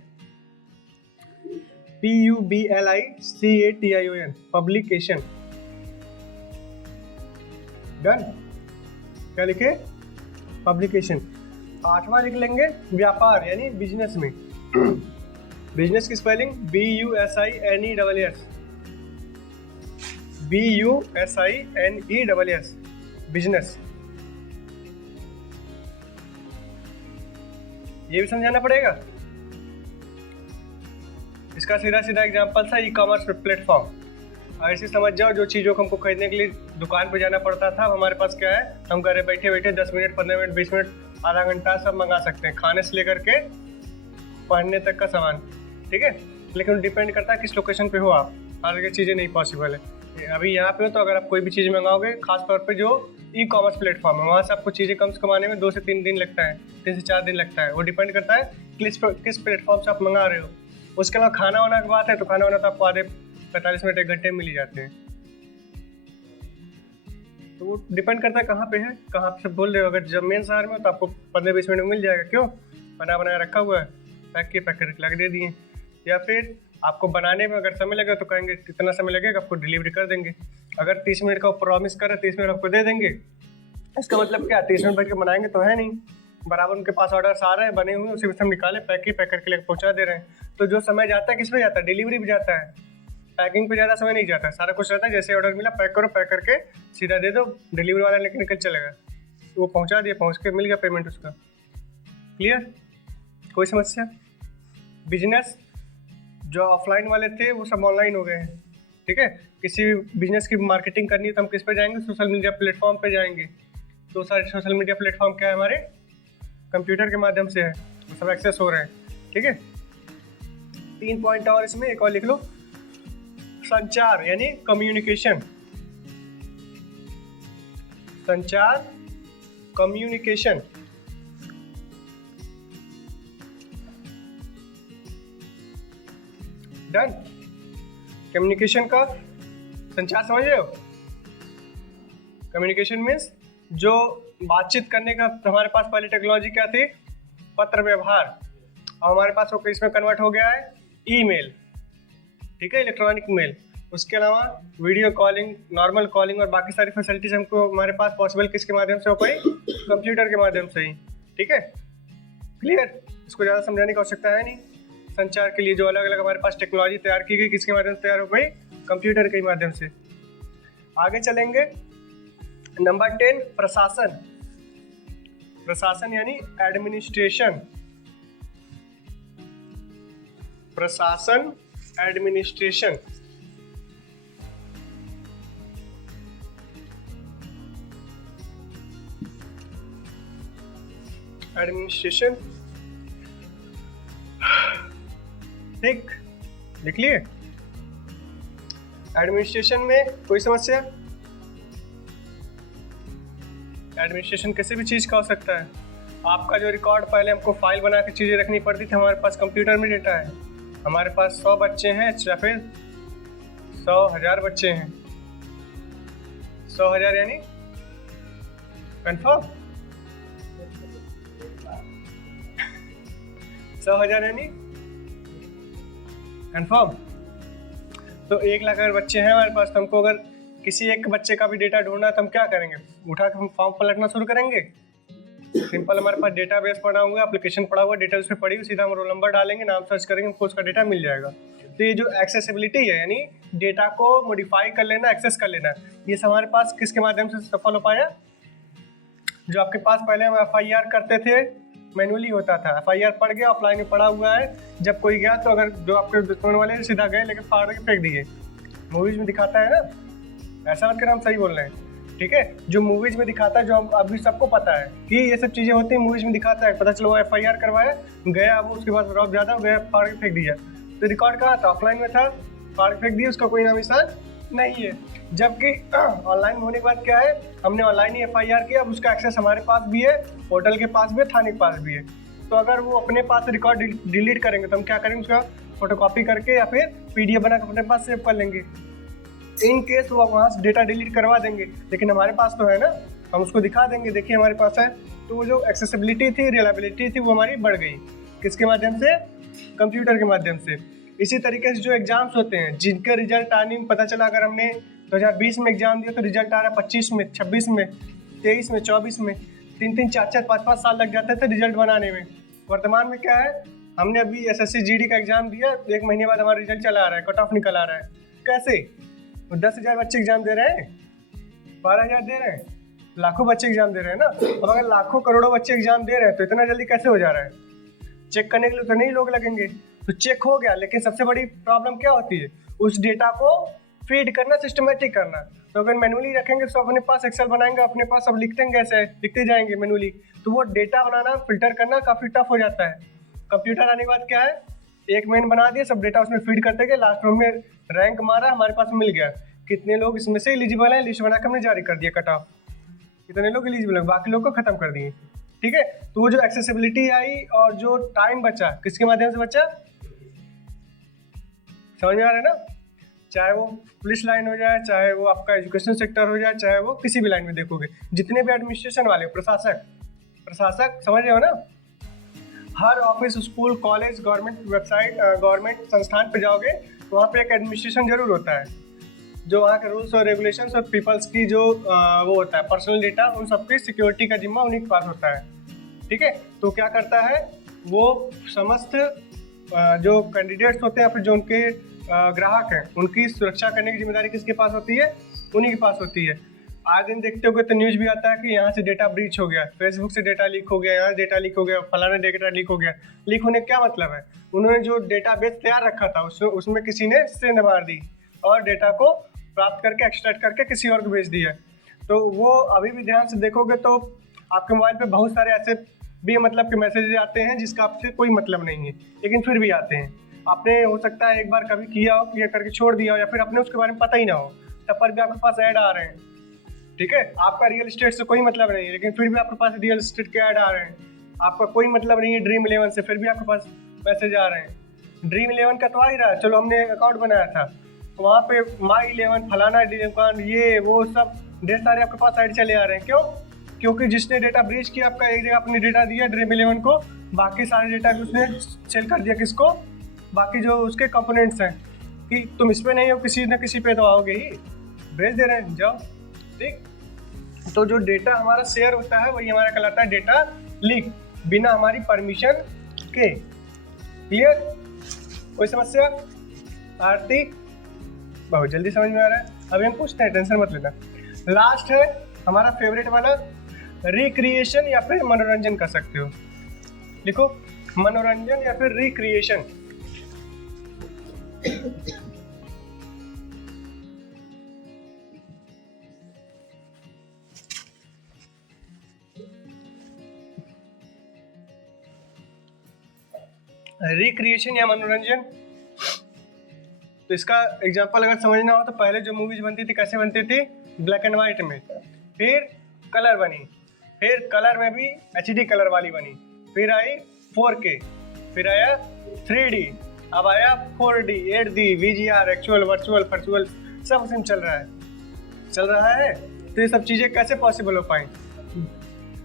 PUBLICATION, पब्लिकेशन। डन? क्या लिखे? पब्लिकेशन। 8वां लिख लेंगे व्यापार यानी बिजनेस में। बिजनेस की स्पेलिंग BUSINESS, BUSINESS, बिजनेस। ये भी समझाना पड़ेगा। इसका सीधा सीधा एग्जांपल था ई कॉमर्स प्लेटफॉर्म। ऐसे समझ जाओ, जो चीज़ों को हमको खरीदने के लिए दुकान पर जाना पड़ता था, हमारे पास क्या है, हम घरे बैठे बैठे 10 मिनट, 15 मिनट, 20 मिनट, आधा घंटा सब मंगा सकते हैं, खाने से लेकर के पढ़ने तक का सामान। ठीक है, लेकिन डिपेंड करता है किस लोकेशन पे हो आप। हर एक चीज़ें नहीं पॉसिबल है। अभी यहाँ पे हो तो अगर आप कोई भी चीज़ मंगाओगे, खासतौर पे जो ई कॉमर्स प्लेटफॉर्म है, वहाँ से आपको चीज़ें कम से कम आने में 2 से 3 दिन लगता है, 3 से 4 दिन लगता है। वो डिपेंड करता है किस प्लेटफॉर्म से आप मंगा रहे हो। उसके अलावा खाना वाना की बात है तो खाना वाना तो आपको आधे 45 मिनट 1 घंटे में मिल ही जाते हैं। तो वो डिपेंड करता है कहाँ पे है, कहाँ पे बोल रहे हो। अगर जब मेन शहर में हो तो आपको 15-20 मिनट में मिल जाएगा। क्यों? बनाया रखा हुआ है, पैक लग दे दिए। या फिर आपको बनाने में अगर समय लगे तो कहेंगे कितना समय लगेगा, आपको डिलीवरी कर देंगे। अगर 30 मिनट का प्रॉमिस करें 30 मिनट आपको दे देंगे। इसका मतलब क्या, 30 मिनट बैठ के बनाएंगे तो है नहीं, बराबर उनके पास ऑर्डर्स आ रहे हैं, बने हुए, उसी में हम निकाले, पैक करके लेकर पहुँचा दे रहे हैं। तो जो समय जाता है किस पे जाता है? डिलीवरी भी जाता है, पैकिंग पे ज़्यादा समय नहीं जाता है। सारा कुछ रहता है, जैसे ऑर्डर मिला पैक करो, पैक करके सीधा दे दो, डिलीवरी वाला लेकर निकल चलेगा। वो पहुँचा दिया, पहुँच के मिल गया पेमेंट उसका। क्लियर? कोई समस्या? बिजनेस जो ऑफलाइन वाले थे वो सब ऑनलाइन हो गए हैं। ठीक है, किसी भी बिजनेस की मार्केटिंग करनी है तो हम किस पे जाएंगे? सोशल मीडिया प्लेटफॉर्म पे जाएंगे। तो सारे सोशल मीडिया प्लेटफॉर्म क्या है? हमारे कंप्यूटर के माध्यम से है, वो सब एक्सेस हो रहे हैं। ठीक है, 3 पॉइंट और इसमें एक और लिख लो, संचार यानी कम्युनिकेशन। संचार, कम्युनिकेशन। डन? कम्युनिकेशन का संचार समझ रहे हो? कम्युनिकेशन मीन्स जो बातचीत करने का, हमारे पास पहले टेक्नोलॉजी क्या थी? पत्र व्यवहार। और हमारे पास वो इसमें कन्वर्ट हो गया है ईमेल। ठीक है, इलेक्ट्रॉनिक मेल। उसके अलावा वीडियो कॉलिंग, नॉर्मल कॉलिंग और बाकी सारी फैसिलिटीज हमको हमारे पास पॉसिबल किसके माध्यम से हो पाई? कंप्यूटर के माध्यम से ही। ठीक है, क्लियर? इसको ज़्यादा समझाने की आवश्यकता है नहीं। संचार के लिए जो अलग अलग हमारे पास टेक्नोलॉजी तैयार की गई, किसके माध्यम से तैयार हो पाई? कंप्यूटर के माध्यम से। आगे चलेंगे, नंबर 10, प्रशासन। प्रशासन यानी एडमिनिस्ट्रेशन। प्रशासन, एडमिनिस्ट्रेशन। एडमिनिस्ट्रेशन, ठीक, लिख लिए? एडमिनिस्ट्रेशन में कोई समस्या? एडमिनिस्ट्रेशन किसी भी चीज़ का हो सकता है। आपका जो रिकॉर्ड, पहले हमको फाइल बना के चीज़ें रखनी पड़ती थी, हमारे पास कंप्यूटर में डेटा है। हमारे पास 100 बच्चे हैं या फिर 100,000 बच्चे हैं। 100,000 यानी कंफर्म? 100,000 यानी कंफर्म? तो 1 लाख अगर बच्चे हैं हमारे पास, तो हमको अगर किसी एक बच्चे का भी डेटा ढूंढना है तो हम क्या करेंगे? उठा के हम फॉर्म पर लगना शुरू करेंगे? सिंपल, हमारे पास डेटाबेस पड़ा हुआ, एप्लीकेशन पड़ा हुआ, डिटेल्स पे पड़ी हुई, सीधा हम रोल नंबर डालेंगे, नाम सर्च करेंगे, हमको उसका डेटा मिल जाएगा। तो ये जो एक्सेसिबिलिटी है, यानी डेटा को मॉडिफाई कर लेना, एक्सेस कर लेना, ये सब हमारे पास किसके माध्यम से सफल हो पाया? जो आपके पास पहले हम FIR करते थे, मैनुअली होता था। FIR पड़ गया, ऑफलाइन में पड़ा हुआ है। जब कोई गया तो अगर जो आपके दुश्मन वाले सीधा गए लेके फाड़ के फेंक दिए। मूवीज में दिखाता है ना, ऐसा मत कर, हम सही बोल रहे हैं। ठीक है, जो मूवीज में दिखाता है, जो हम अभी सबको पता है कि ये सब चीज़ें होती हैं, मूवीज में दिखाता है। पता चलो FIR करवाया, गया वो, उसके बाद रॉब ज़्यादा हो गया, फाड़ के फेंक दिया। तो रिकॉर्ड कहाँ था? ऑफलाइन में था, फाड़ के फेंक दिया, उसका कोई नाम निशान नहीं है। जबकि ऑनलाइन होने के बाद क्या है, हमने ऑनलाइन ही FIR किया, अब उसका एक्सेस हमारे पास भी है, होटल के पास भी है, थाने के पास भी है। तो अगर वो अपने पास रिकॉर्ड डिलीट करेंगे तो हम क्या करेंगे? उसका फोटोकॉपी करके या फिर PDF बना के अपने पास सेव कर लेंगे। इन केस वो वहाँ से डेटा डिलीट करवा देंगे, लेकिन हमारे पास तो है ना, हम उसको दिखा देंगे, देखिए हमारे पास है। तो वो जो एक्सेसिबिलिटी थी, रिलायबिलिटी थी, वो हमारी बढ़ गई। किसके माध्यम से? कंप्यूटर के माध्यम से। इसी तरीके से जो एग्जाम्स होते हैं, जिनके रिजल्ट आने में पता चला, अगर हमने 2020 में एग्जाम दिया तो रिजल्ट आ रहा है 25 में, 26 में, 23 में, 24 में, 3-3, 4-4, 5-5 साल लग जाते थे रिजल्ट बनाने में। वर्तमान में क्या है, हमने अभी SSC GD का एग्जाम दिया, 1 महीने बाद हमारा रिजल्ट चला आ रहा है, कट ऑफ निकल आ रहा है। कैसे? 10,000 बच्चे एग्जाम दे रहे हैं, 12,000 दे रहे हैं, लाखों बच्चे एग्जाम दे रहे हैं ना। अब अगर लाखों करोड़ों बच्चे एग्जाम दे रहे हैं तो इतना जल्दी कैसे हो जा रहा है? चेक करने के लिए तो नहीं लोग लगेंगे, तो चेक हो गया। लेकिन सबसे बड़ी प्रॉब्लम क्या होती है? उस डेटा को फीड करना, सिस्टमेटिक करना। तो अगर मैनुअली रखेंगे तो अपने पास एक्सेल बनाएंगे, अपने पास सब लिखते हैं, कैसे लिखते जाएंगे मैनुअली, तो वो डेटा बनाना, फिल्टर करना काफ़ी टफ हो जाता है। कंप्यूटर आने के बाद क्या है, एक मेन बना दिया, सब डेटा उसमें फीड करते गए, लास्ट में हमने रैंक मारा, हमारे पास मिल गया कितने लोग इसमें से एलिजिबल हैं, लिस्ट बना के हमने जारी कर दिया, कट ऑफ कितने लोग एलिजिबल हैं, बाकी लोग को खत्म कर दिए। ठीक है, तो वो जो एक्सेसिबिलिटी आई और जो टाइम बचा, किसके माध्यम से बचा? समझ में आ रहा है ना? चाहे वो पुलिस लाइन हो जाए, चाहे वो आपका एजुकेशन सेक्टर हो जाए, चाहे वो किसी भी लाइन में देखोगे, जितने भी एडमिनिस्ट्रेशन वाले, प्रशासक समझ रहे हो ना? हर office, school, college, government website, government संस्थान पे जाओगे तो वहाँ पे एक एडमिनिस्ट्रेशन जरूर होता है, जो वहाँ के रूल्स और रेगुलेशंस और पीपल्स की जो वो होता है पर्सनल डेटा, उन सबकी सिक्योरिटी का जिम्मा उन्हीं के पास होता है। ठीक है, तो क्या करता है वो, समस्त जो कैंडिडेट्स होते हैं, फिर जो उनके ग्राहक हैं, उनकी सुरक्षा करने की जिम्मेदारी किसके पास होती है? उन्हीं के पास होती है। आज दिन देखते होगे तो न्यूज़ भी आता है कि यहाँ से डेटा ब्रीच हो गया, फेसबुक से डेटा लीक हो गया, यहाँ डेटा लीक हो गया, फलाना डेटा लीक हो गया। लीक होने का क्या मतलब है? उन्होंने जो डेटाबेस तैयार रखा था उसमें किसी ने सेंध मार दी और डेटा को प्राप्त करके, एक्सट्रैक्ट करके किसी और को भेज दिया। तो वो अभी भी ध्यान से देखोगे तो आपके मोबाइल पे बहुत सारे ऐसे भी मतलब के मैसेजेस आते हैं जिसका आपसे कोई मतलब नहीं है, लेकिन फिर भी आते हैं। आपने हो सकता है एक बार कभी किया हो, क्लियर करके छोड़ दिया हो, या फिर अपने उसके बारे में पता ही ना हो, तब पर भी आपके पास ऐड आ रहे हैं। ठीक है, आपका रियल एस्टेट से कोई मतलब नहीं है, लेकिन फिर भी आपके पास रियल एस्टेट के ऐड आ रहे हैं। आपका कोई मतलब नहीं है ड्रीम 11 से, फिर भी आपके पास मैसेज आ रहे हैं। ड्रीम 11 का तो आ ही रहा है, चलो हमने अकाउंट बनाया था, तो वहाँ पे माई 11, फलाना दुकान, ये वो सब ढेर सारे आपके पास ऐड चले आ रहे हैं। क्यों? क्योंकि जिसने डेटा ब्रीच किया, आपका एक जगह अपने डेटा दिया ड्रीम 11 को, बाकी सारे डेटा भी उसने सेल कर दिया किसको? बाकी जो उसके कंपोनेंट्स हैं, कि तुम इस पे नहीं हो, किसी न किसी पे तो आओगे ही, भेज दे रहे हैं, जाओ। ठीक, तो जो डेटा हमारा शेयर होता है वही हमारा कहलाता है डेटा लीक, बिना हमारी परमिशन के। क्लियर? कोई समस्या? आरती बहुत जल्दी समझ में आ रहा है। अभी हम पूछते हैं, टेंशन मत लेना। लास्ट है हमारा फेवरेट वाला, रिक्रिएशन या फिर मनोरंजन कर सकते हो। लिखो, मनोरंजन या फिर रिक्रिएशन। रिक्रिएशन या मनोरंजन, तो इसका एग्जांपल अगर समझना हो तो पहले जो मूवीज बनती थी कैसे बनती थी? ब्लैक एंड वाइट में, फिर कलर बनी, फिर कलर में भी HD कलर वाली बनी, फिर आई 4K, फिर आया 3D, अब आया 4D, 8D, VGR, actual, virtual, फर्चुअल, सब उसमें चल रहा है। तो ये सब चीज़ें कैसे पॉसिबल हो पाई?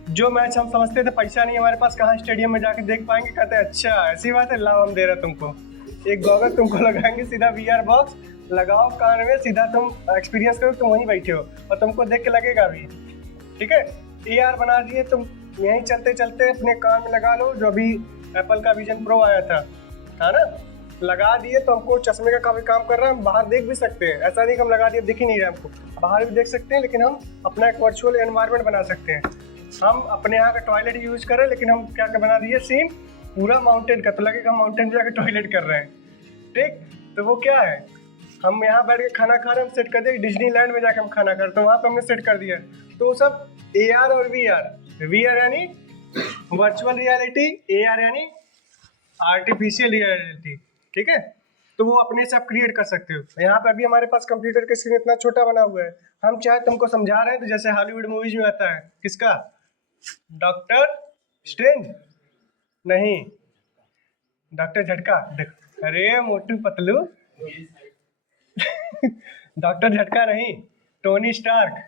जो मैच हम समझते थे पैसा नहीं हमारे पास, कहाँ स्टेडियम में जाके देख पाएंगे? कहते हैं अच्छा ऐसी बात है, लाओ हम दे रहे तुमको, एक गॉगल तुमको लगाएंगे, सीधा VR बॉक्स लगाओ कान में, सीधा तुम एक्सपीरियंस करो, तुम वहीं बैठे हो और तुमको देख के लगेगा भी। ठीक है, AR बना दिए, तुम यहीं चलते चलते अपने कान में लगा लो, जो अभी एप्पल का विजन प्रो आया था ना, लगा दिए तो हमको चश्मे का काफी काम कर रहा है, हम बाहर देख भी सकते हैं। ऐसा नहीं कि हम लगा दिए दिख ही नहीं रहा हमको, बाहर भी देख सकते हैं, लेकिन हम अपना एक वर्चुअल एनवायरनमेंट बना सकते हैं। हम अपने यहाँ का टॉयलेट यूज करें, लेकिन हम क्या बना दिए सीन पूरा माउंटेन का, तो लगेगा हम माउंटेन पे जाकर टॉयलेट कर रहे हैं। ठीक, तो वो क्या है, हम यहाँ बैठ के खाना खा रहे हैं, हम सेट कर दिए डिज्नीलैंड में जाकर हम खाना खा रहे, तो वहाँ पे हमने सेट कर दिया। तो वो सब AR और VR यानी वर्चुअल रियलिटी, AR यानी आर्टिफिशियल रियलिटी। ठीक है, तो वो अपने से आप क्रिएट कर सकते हो। यहाँ पे अभी हमारे पास कंप्यूटर का स्क्रीन इतना छोटा बना हुआ है, हम चाहे तुमको समझा रहे हैं तो जैसे हॉलीवुड मूवीज में आता है, किसका? डॉक्टर स्ट्रेंज नहीं, डॉक्टर झटका, अरे मोटू पतलू डॉक्टर झटका नहीं, टोनी स्टार्क।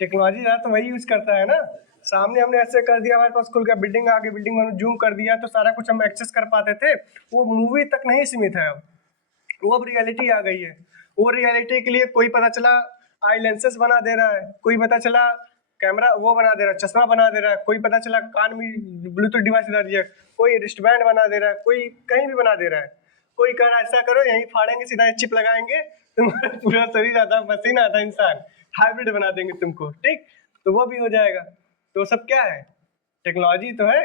टेक्नोलॉजी ज़्यादा तो वही यूज़ करता है ना। सामने हमने ऐसे कर दिया, हमारे पास खुल गया, बिल्डिंग आ गई, बिल्डिंग में जूम कर दिया तो सारा कुछ हम एक्सेस कर पाते थे। वो मूवी तक नहीं सीमित है, वो अब रियलिटी आ गई है। वो रियलिटी के लिए कोई पता चला आई लेंसेज बना दे रहा है, कोई पता चला कैमरा वो बना दे रहा है, चश्मा बना दे रहा है, कोई पता चला कान में ब्लूटूथ डिवाइस लगा दिया, कोई रिस्टबैंड बना दे रहा है, कोई कहीं भी बना दे रहा है। कोई कह रहा है ऐसा करो, यहीं फाड़ेंगे, सीधा चिप लगाएंगे, तुम्हारा पूरा शरीर आधा मशीन आधा इंसान, हाइब्रिड बना देंगे तुमको, ठीक। तो वो भी हो जाएगा। तो सब क्या है, टेक्नोलॉजी तो है।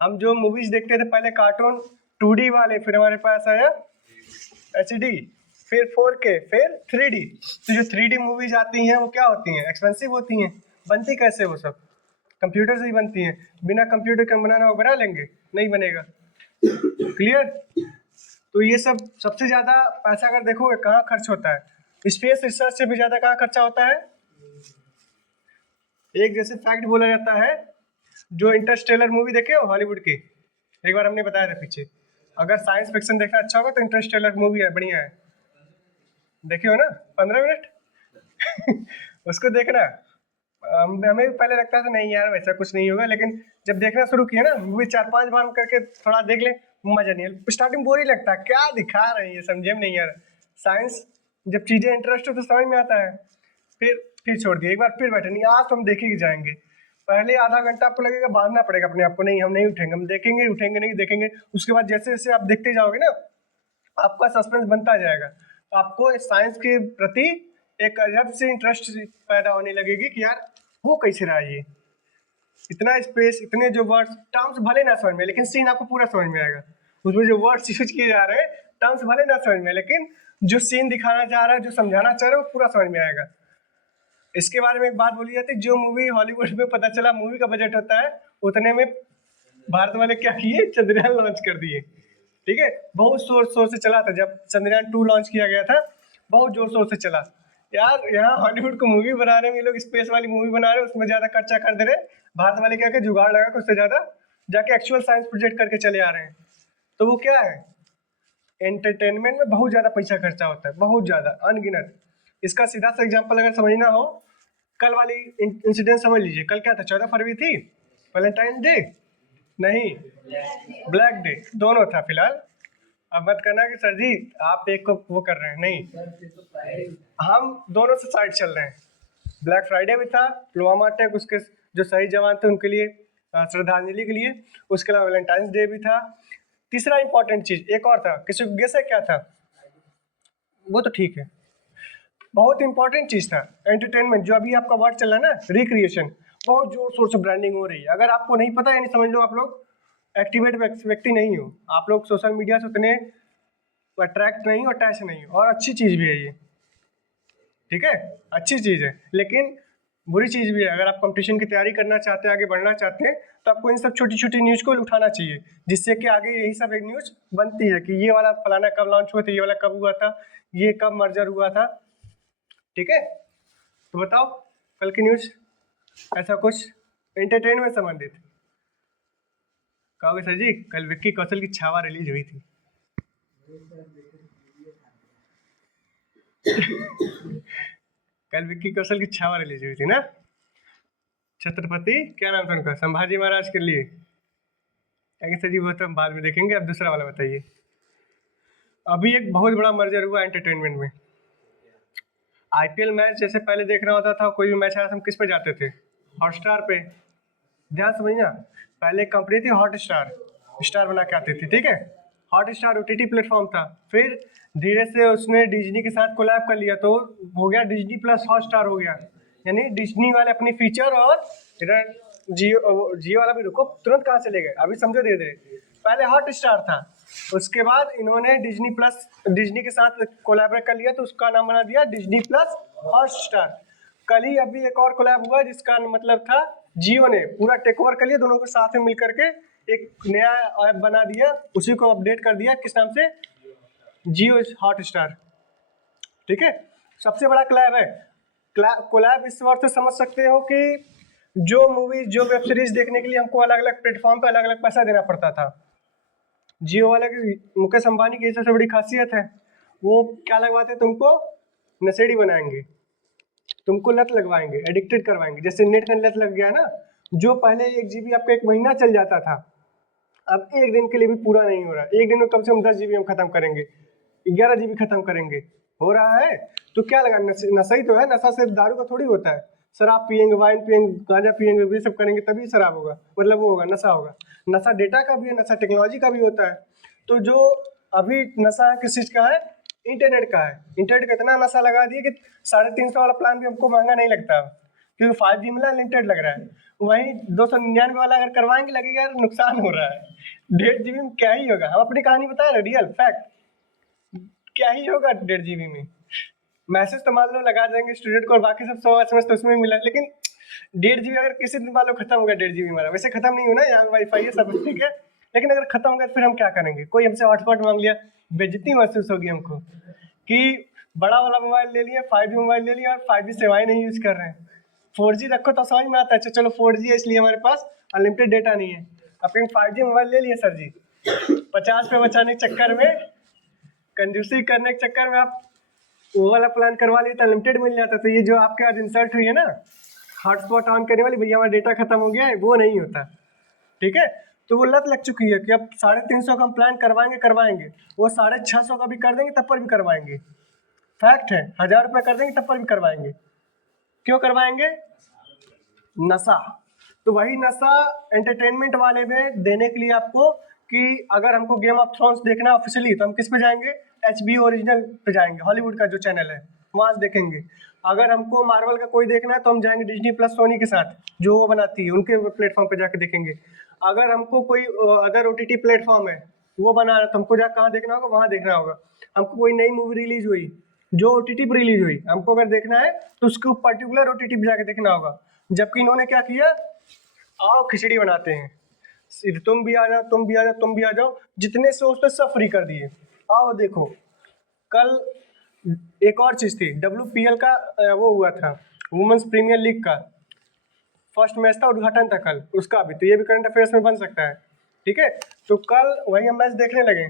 हम जो मूवीज देखते थे पहले कार्टून 2D वाले, फिर हमारे पास आया HD, फिर 4K, फिर 3D। तो जो 3D मूवीज आती हैं वो क्या होती हैं, एक्सपेंसिव होती हैं। बनती कैसे वो सब, कंप्यूटर से ही बनती हैं। बिना कंप्यूटर के बनाना वो बना लेंगे, नहीं बनेगा। क्लियर। तो ये सब सबसे ज़्यादा पैसा अगर देखोगे कहाँ खर्च होता है, स्पेस रिसर्च से भी ज़्यादा कहाँ खर्चा होता है। एक जैसे फैक्ट बोला जाता है, जो इंटरस्टेलर मूवी देखे हो हॉलीवुड की, एक बार हमने बताया था पीछे, अगर साइंस फिक्शन देखना अच्छा होगा तो इंटरस्टेलर मूवी है, बढ़िया है, देखे हो ना 15 मिनट उसको देखना। हमें भी पहले लगता था नहीं यार वैसा कुछ नहीं होगा, लेकिन जब देखना शुरू किया ना मूवी 4-5 बार करके थोड़ा देख ले, मजा नहीं है। स्टार्टिंग बोर ही लगता है, क्या दिखा रहे हैं ये समझे में नहीं यार। साइंस जब चीज़ें इंटरेस्ट हो तो समझ में आता है, फिर छोड़ दिया, एक बार फिर बैठे नहीं, आज तो हम देखेंगे जाएंगे। पहले आधा घंटा आपको लगेगा, बांधना पड़ेगा अपने आप को, नहीं हम नहीं उठेंगे, हम देखेंगे, उठेंगे नहीं देखेंगे। उसके बाद जैसे जैसे आप देखते जाओगे ना, आपका सस्पेंस बनता जाएगा, आपको साइंस के प्रति एक अजब से इंटरेस्ट पैदा होने लगेगी कि यार वो कैसे रहा ये, इतना स्पेस, इतने जो वर्ड्स, टर्म्स भले ना समझ में, लेकिन सीन आपको पूरा समझ में आएगा। उसमें जो वर्ड्स यूज किए जा रहे हैं, टर्म्स भले ना समझ में, लेकिन जो सीन दिखाना चाह रहा है, जो समझाना चाह रहा है, वो पूरा समझ में आएगा। इसके बारे में एक बात बोली जाती है, जो मूवी हॉलीवुड में पता चला मूवी का बजट होता है, उतने में भारत वाले क्या किए, चंद्रयान लॉन्च कर दिए। ठीक है, बहुत शोर से चला था, जब चंद्रयान 2 लॉन्च किया गया था, बहुत जोर शोर से चला। यार यहाँ हॉलीवुड को मूवी बना रहे हैं, ये लोग स्पेस वाली मूवी बना रहे हैं, उसमें ज़्यादा खर्चा कर दे रहे हैं। भारत वाले क्या जुगाड़ लगा कर उससे ज़्यादा जाके एक्चुअल साइंस प्रोजेक्ट करके चले आ रहे हैं। तो वो क्या है, एंटरटेनमेंट में बहुत ज़्यादा पैसा खर्चा होता है, बहुत ज़्यादा, अनगिनत। इसका सीधा सा एग्जांपल अगर समझना हो, कल वाली इंसिडेंट समझ लीजिए। कल क्या था, 14 फरवरी थी, वैलेंटाइन डे नहीं, ब्लैक डे, दोनों था फिलहाल। अब मत करना कि सर जी आप एक को वो कर रहे हैं, नहीं, हम दोनों से साइड चल रहे हैं। ब्लैक फ्राइडे भी था, पुलवामा अटैक, उसके जो शहीद जवान थे उनके लिए श्रद्धांजलि के लिए, उसके अलावा वैलेंटाइंस डे भी था। तीसरा इंपॉर्टेंट चीज़ एक और था, किसी को गेस है क्या था, वो तो ठीक है, बहुत इंपॉर्टेंट चीज़ था एंटरटेनमेंट। जो अभी आपका वर्ड चल रहा है ना, रिक्रिएशन, बहुत जोर शोर से ब्रांडिंग हो रही है। अगर आपको नहीं पता है, नहीं समझ लो, आप लोग एक्टिवेट व्यक्ति नहीं हो, आप लोग सोशल मीडिया से उतने अट्रैक्ट नहीं हो, अटैच नहीं हो। और अच्छी चीज़ भी है ये, ठीक है, अच्छी चीज़ है, लेकिन बुरी चीज़ भी है। अगर आप कंपटीशन की तैयारी करना चाहते हैं, आगे बढ़ना चाहते हैं, तो आपको इन सब छोटी छोटी न्यूज़ को उठाना चाहिए, जिससे कि आगे यही सब एक न्यूज़ बनती है कि ये वाला फलाना कब लॉन्च हुआ था, ये वाला कब हुआ था, ये कब मर्जर हुआ था। ठीक है, तो बताओ कल की न्यूज़ ऐसा कुछ एंटरटेनमेंट संबंधित। कहोगे सर जी कल विक्की कौशल की छावा रिलीज हुई थी कल विक्की कौशल की छावा रिलीज हुई थी ना, छत्रपति क्या नाम था उनका, संभाजी महाराज के लिए। सर जी वो तो हम बाद में देखेंगे, अब दूसरा वाला बताइए। अभी एक बहुत बड़ा मर्जर हुआ एंटरटेनमेंट में। IPL मैच जैसे पहले देखना होता था, कोई भी मैच आया हम किस पे जाते थे, हॉटस्टार पे। ध्यान समझना, पहले कंपनी थी हॉटस्टार, स्टार बना के आती थी, ठीक है, हॉटस्टार OTT प्लेटफॉर्म था। फिर धीरे से उसने डिज्नी के साथ कोलैब कर लिया, तो हो गया डिज्नी प्लस हॉटस्टार हो गया। यानी डिज्नी वाले अपनी फीचर, और इधर जियो वाला भी, रुको तुरंत कहाँ चले गए, अभी समझो धीरे धीरे। पहले हॉटस्टार था, उसके बाद इन्होंने डिज्नी के साथ कोलैबोरेट कर लिया, तो उसका नाम बना दिया डिज्नी प्लस हॉटस्टार। कल ही अभी एक और कोलैब हुआ, जिसका मतलब था जियो ने पूरा टेक ओवर कर लिया, दोनों को साथ में मिल करके एक नया ऐप बना दिया, उसी को अपडेट कर दिया, किस नाम से, जियो हॉटस्टार। ठीक है, सबसे बड़ा कोलैब है। कोलैब इस वर्ष से समझ सकते हो कि जो मूवी, जो वेब सीरीज देखने के लिए हमको अलग अलग प्लेटफॉर्म पे अलग अलग पैसा देना पड़ता था, जियो वाले की, मुकेश अंबानी की सबसे बड़ी खासियत है, वो क्या लगवाते हैं तुमको, नशेड़ी बनाएंगे, तुमको लत लगवाएंगे, एडिक्टेड करवाएंगे। जैसे नेट का लत लग गया ना, जो पहले 1 GB आपका 1 महीना चल जाता था, अब 1 दिन के लिए भी पूरा नहीं हो रहा। 1 दिन में कम से कम 10 GB हम खत्म करेंगे, 11 GB खत्म करेंगे, हो रहा है। तो क्या लगा, नशा ही तो है। नशा सिर्फ दारू का थोड़ी होता है, शराब पियेंगे, वाइन पियेंगे, गांजा पियेंगे, ये सब करेंगे तभी शराब होगा, मतलब वो होगा, नशा होगा। नशा डेटा का भी है, नशा टेक्नोलॉजी का भी होता है। तो जो अभी नशा किस चीज़ का है, इंटरनेट का है। इंटरनेट का इतना नशा लगा दिए कि 350 वाला प्लान भी हमको महंगा नहीं लगता, क्योंकि 5G मिला, अनलिमिटेड लग रहा है। वहीं 299 वाला अगर करवाएंगे लगेगा यार नुकसान हो रहा है। 1.5 GB में क्या ही होगा, हम अपनी कहानी बताए ना, रियल फैक्ट, क्या ही होगा 1.5 GB में। मैसेज तो मान लो लगा देंगे स्टूडेंट को, और बाकी सब 100 SMS तो उसमें मिला, लेकिन 1.5 GB अगर किसी दिन मान लो खत्म हो गया 1.5 GB हमारा, वैसे खत्म नहीं होना, यहाँ वाईफाई है सब ठीक है, लेकिन अगर खत्म हो गया फिर हम क्या करेंगे। कोई हमसे हॉटस्पॉट मांग लिया, बेइज्जती महसूस होगी हमको कि बड़ा वाला मोबाइल ले लिया, 5G मोबाइल ले लिया और 5G सेवाएं नहीं यूज कर रहे हैं। 4G रखो तो समझ में आता है, अच्छा चलो 4G है इसलिए हमारे पास अनलिमिटेड डेटा नहीं है। अब फिर 5G मोबाइल ले लिया सर जी, 50 पे बचाने के चक्कर में, कंजूसी करने के चक्कर में आप वो वाला प्लान करवा लिए तो अनलिमिटेड मिल जाता। तो ये जो आपके आज इंसल्ट हुई है ना, हॉटस्पॉट ऑन करने वाली, भैया हमारा डेटा खत्म हो गया है, वो नहीं होता, ठीक है। तो वो लत लग चुकी है कि अब 350 का हम प्लान करवाएंगे, वो 650 का भी कर देंगे तब पर भी करवाएंगे। फैक्ट है, 1000 रुपये कर देंगे तब पर भी करवाएंगे। क्यों करवाएंगे? नशा। तो वही नशा एंटरटेनमेंट वाले में देने के लिए आपको, कि अगर हमको गेम ऑफ थ्रोन्स देखना है ऑफिशियली तो हम किस पे जाएंगे, HBO ओरिजिनल पे जाएंगे, हॉलीवुड का जो चैनल है वहाँ से देखेंगे। अगर हमको मार्वल का कोई देखना है तो हम जाएंगे डिज्नी प्लस सोनी के साथ, जो वो बनाती है, उनके प्लेटफॉर्म पे जाके देखेंगे। अगर हमको कोई अदर OTT प्लेटफॉर्म है वो बना रहा है तो हमको जा कहाँ देखना होगा, वहाँ देखना होगा। हमको कोई नई मूवी रिलीज हुई जो OTT पर रिलीज हुई, हमको अगर देखना है तो उसको पर्टिकुलर OTT पे जाके देखना होगा। जबकि इन्होंने क्या किया, आओ खिचड़ी बनाते हैं, तुम भी आ जाओ, तुम भी आ जाओ, तुम भी आ जाओ, जितने से उसने सब फ्री कर दिए। आओ देखो, कल एक और चीज़ थी, WPL का वो हुआ था, वुमेन्स प्रीमियर लीग का फर्स्ट मैच था, उद्घाटन था कल उसका भी, तो ये भी करंट अफेयर्स में बन सकता है, ठीक है। तो कल वही हम मैच देखने लगे।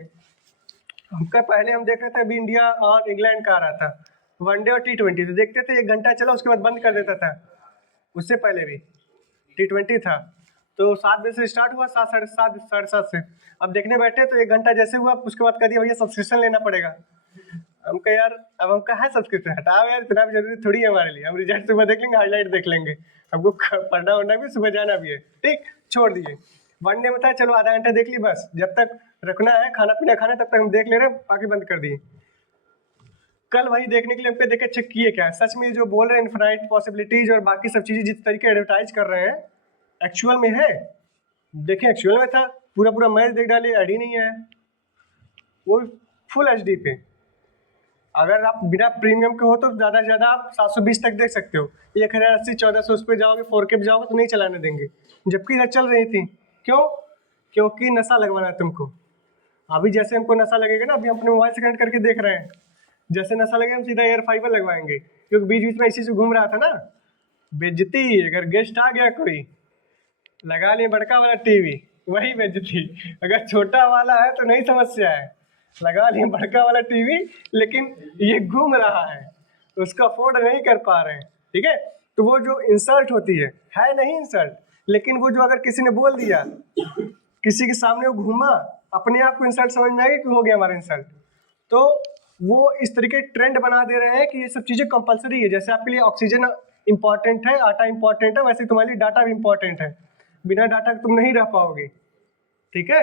हमका पहले हम देख रहे थे, अभी इंडिया और इंग्लैंड का आ रहा था, वनडे और T20, तो देखते थे 1 घंटा चला, उसके बाद बंद कर देता था। उससे पहले भी T20 था, तो 7 बजे से स्टार्ट हुआ, 7, साढ़े 7 से। अब देखने बैठे तो 1 घंटा जैसे हुआ, उसके बाद कह दिया भैया सब्सक्रिप्शन लेना पड़ेगा। हम कह यार अब हम कहा है सब्सक्रिप्शन, हटाओ यार, इतना भी जरूरी थोड़ी है हमारे लिए, हम रिजल्ट सुबह देख लेंगे, हाईलाइट देख लेंगे, हमको पढ़ना वढ़ना भी, सुबह जाना भी है, ठीक, छोड़ दिए। वनडे में था चलो आधा घंटा देख ली बस, जब तक रखना है खाना पीना खाना तब तक हम देख ले रहे हैं, बाकी बंद कर दिए। कल वही देखने के लिए हम पे देखे, चेक किए क्या सच में जो बोल रहे हैं इनफाइनाइट पॉसिबिलिटीज और बाकी सब चीज़ें जिस तरीके एडवर्टाइज कर रहे हैं एक्चुअल में है। देखें एक्चुअल में था, पूरा मैच देख डालिए, ऐड ही नहीं है, वो फुल HD पे। अगर आप बिना प्रीमियम के हो तो ज़्यादा से ज़्यादा आप 720 तक देख सकते हो, 1080 1400 उस पर जाओगे, 4K पे जाओगे तो नहीं चलाने देंगे, जबकि इधर चल रही थी। क्यों? क्योंकि नशा लगवाना है तुमको। अभी जैसे हमको नशा लगेगा ना, अभी हम अपने मोबाइल से कनेक्ट करके देख रहे हैं, जैसे नशा लगेगा हम सीधा एयर फाइबर लगवाएंगे, क्योंकि बीच बीच में इसी से घूम रहा था ना। बेइज्जती, अगर गेस्ट आ गया कोई, लगा लिए बड़का वाला टीवी, वही बेइज्जती। अगर छोटा वाला है तो नहीं समस्या है, लगा लिए बड़का वाला टीवी, लेकिन ये घूम रहा है, उसका अफोर्ड नहीं कर पा रहे हैं, ठीक है। तो वो जो इंसल्ट होती है नहीं इंसल्ट, लेकिन वो जो अगर किसी ने बोल दिया, किसी के सामने वो घूमा, अपने आप को इंसल्ट समझ में आएगी कि हो गया हमारा इंसल्ट। तो वो इस तरीके ट्रेंड बना दे रहे हैं कि ये सब चीज़ें कंपलसरी है। जैसे आपके लिए ऑक्सीजन इंपॉर्टेंट है, आटा इंपॉर्टेंट है, वैसे तुम्हारे लिए डाटा भी इंपॉर्टेंट है। बिना डाटा के तुम नहीं रह पाओगे, ठीक है।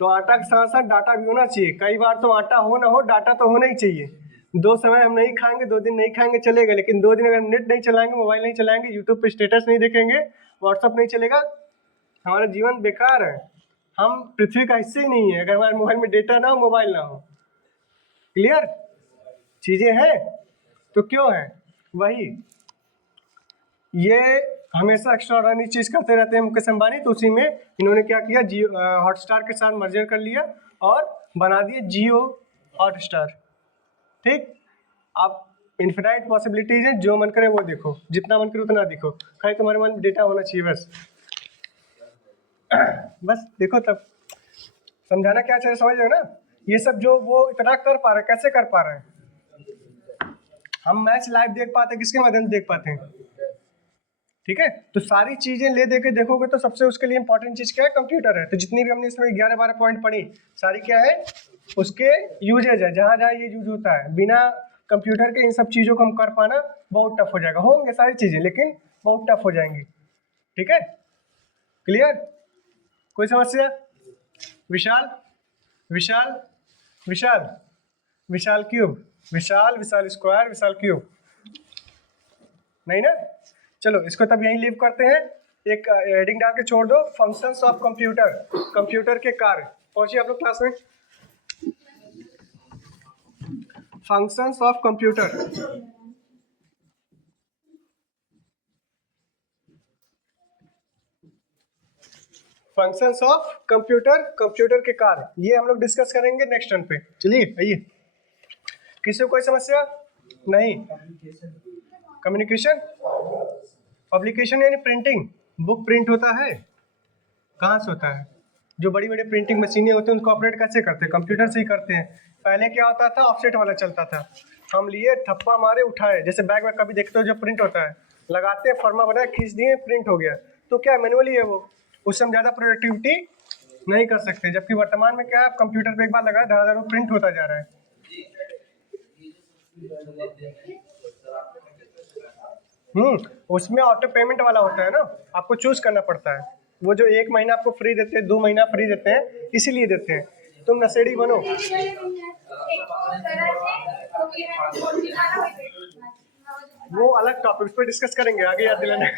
तो आटा के साथ साथ डाटा भी होना चाहिए। कई बार तो आटा हो ना हो, डाटा तो होना ही चाहिए। 2 समय हम नहीं खाएंगे, 2 दिन नहीं खाएंगे चलेगा, लेकिन 2 दिन अगर नेट नहीं चलाएंगे, मोबाइल नहीं चलाएंगे, यूट्यूब पे स्टेटस नहीं देखेंगे, व्हाट्सअप नहीं चलेगा, हमारा जीवन बेकार है। हम पृथ्वी का हिस्से ही नहीं है अगर हमारे मोबाइल में डेटा ना हो, मोबाइल ना हो। क्लियर चीज़ें हैं? तो क्यों है वही, ये हमेशा एक्स्ट्राऑर्डिनरी चीज़ करते रहते हैं मुकेश अंबानी। तो उसी में इन्होंने क्या किया, जियो हॉटस्टार के साथ मर्जर कर लिया और बना दिए जियो हॉटस्टार, ठीक। आप इन्फिनाइट पॉसिबिलिटीज है, जो मन करे वो देखो, जितना मन करे उतना देखो, खाली तुम्हारे मन में डेटा होना चाहिए बस। बस देखो तब समझाना क्या चाहिए, समझ रहे हो ना? ये सब जो वो इतना कर पा रहे हैं, कैसे कर पा रहे हैं? हम मैच लाइव देख पाते हैं, किसके माध्यम से देख पाते हैं? ठीक है, तो सारी चीजें ले दे के देखोगे तो सबसे उसके लिए इंपॉर्टेंट चीज क्या है? कंप्यूटर है। तो जितनी भी हमने इसमें 11-12 पॉइंट पढ़ी, सारी क्या है? उसके यूजेज है, जहां जहां ये यूज होता है। बिना कंप्यूटर के इन सब चीजों को हम कर पाना बहुत टफ हो जाएगा। होंगे सारी चीजें, लेकिन बहुत टफ हो जाएंगी। ठीक है, क्लियर? कोई समस्या? विशाल, विशाल, विशाल, विशाल क्यूब, विशाल, विशाल स्क्वायर, विशाल क्यूब, नहीं ना? चलो इसको तब यहीं लीव करते हैं। एक हेडिंग डाल के छोड़ दो, फंक्शंस ऑफ कंप्यूटर, कंप्यूटर के कार्य। पहुंचिए आप लोग क्लास में। Functions of computer, functions of computer, computer के कार्य, ये हम लोग डिस्कस करेंगे नेक्स्ट टर्न पे। चलिए आइए, किसी को कोई समस्या नहीं? कम्युनिकेशन, पब्लिकेशन यानी प्रिंटिंग, बुक प्रिंट होता है, कहाँ से होता है? जो बड़ी बड़ी प्रिंटिंग मशीनें होती हैं उनको ऑपरेट कैसे करते हैं? कंप्यूटर से ही करते हैं। पहले क्या होता था? ऑफसेट वाला चलता था, हम लिए थप्पा मारे उठाए, जैसे बैग में कभी देखते हो जब प्रिंट होता है, लगाते हैं, फर्मा बनाए, खींच दिए, प्रिंट हो गया। तो क्या मैनुअली है वो, उससे हम ज़्यादा प्रोडक्टिविटी नहीं कर सकते। जबकि वर्तमान में क्या है, कंप्यूटर पे एक बार लगाए, धड़ाधड़ प्रिंट होता जा रहा है। उसमें ऑटो पेमेंट वाला होता है ना, आपको चूज करना पड़ता है। वो जो 1 महीना आपको फ्री देते हैं, 2 महीना फ्री देते हैं, इसीलिए देते हैं। तुम नशेड़ी बनो। वो अलग टॉपिक, उस पर डिस्कस करेंगे आगे, याद दिलाना।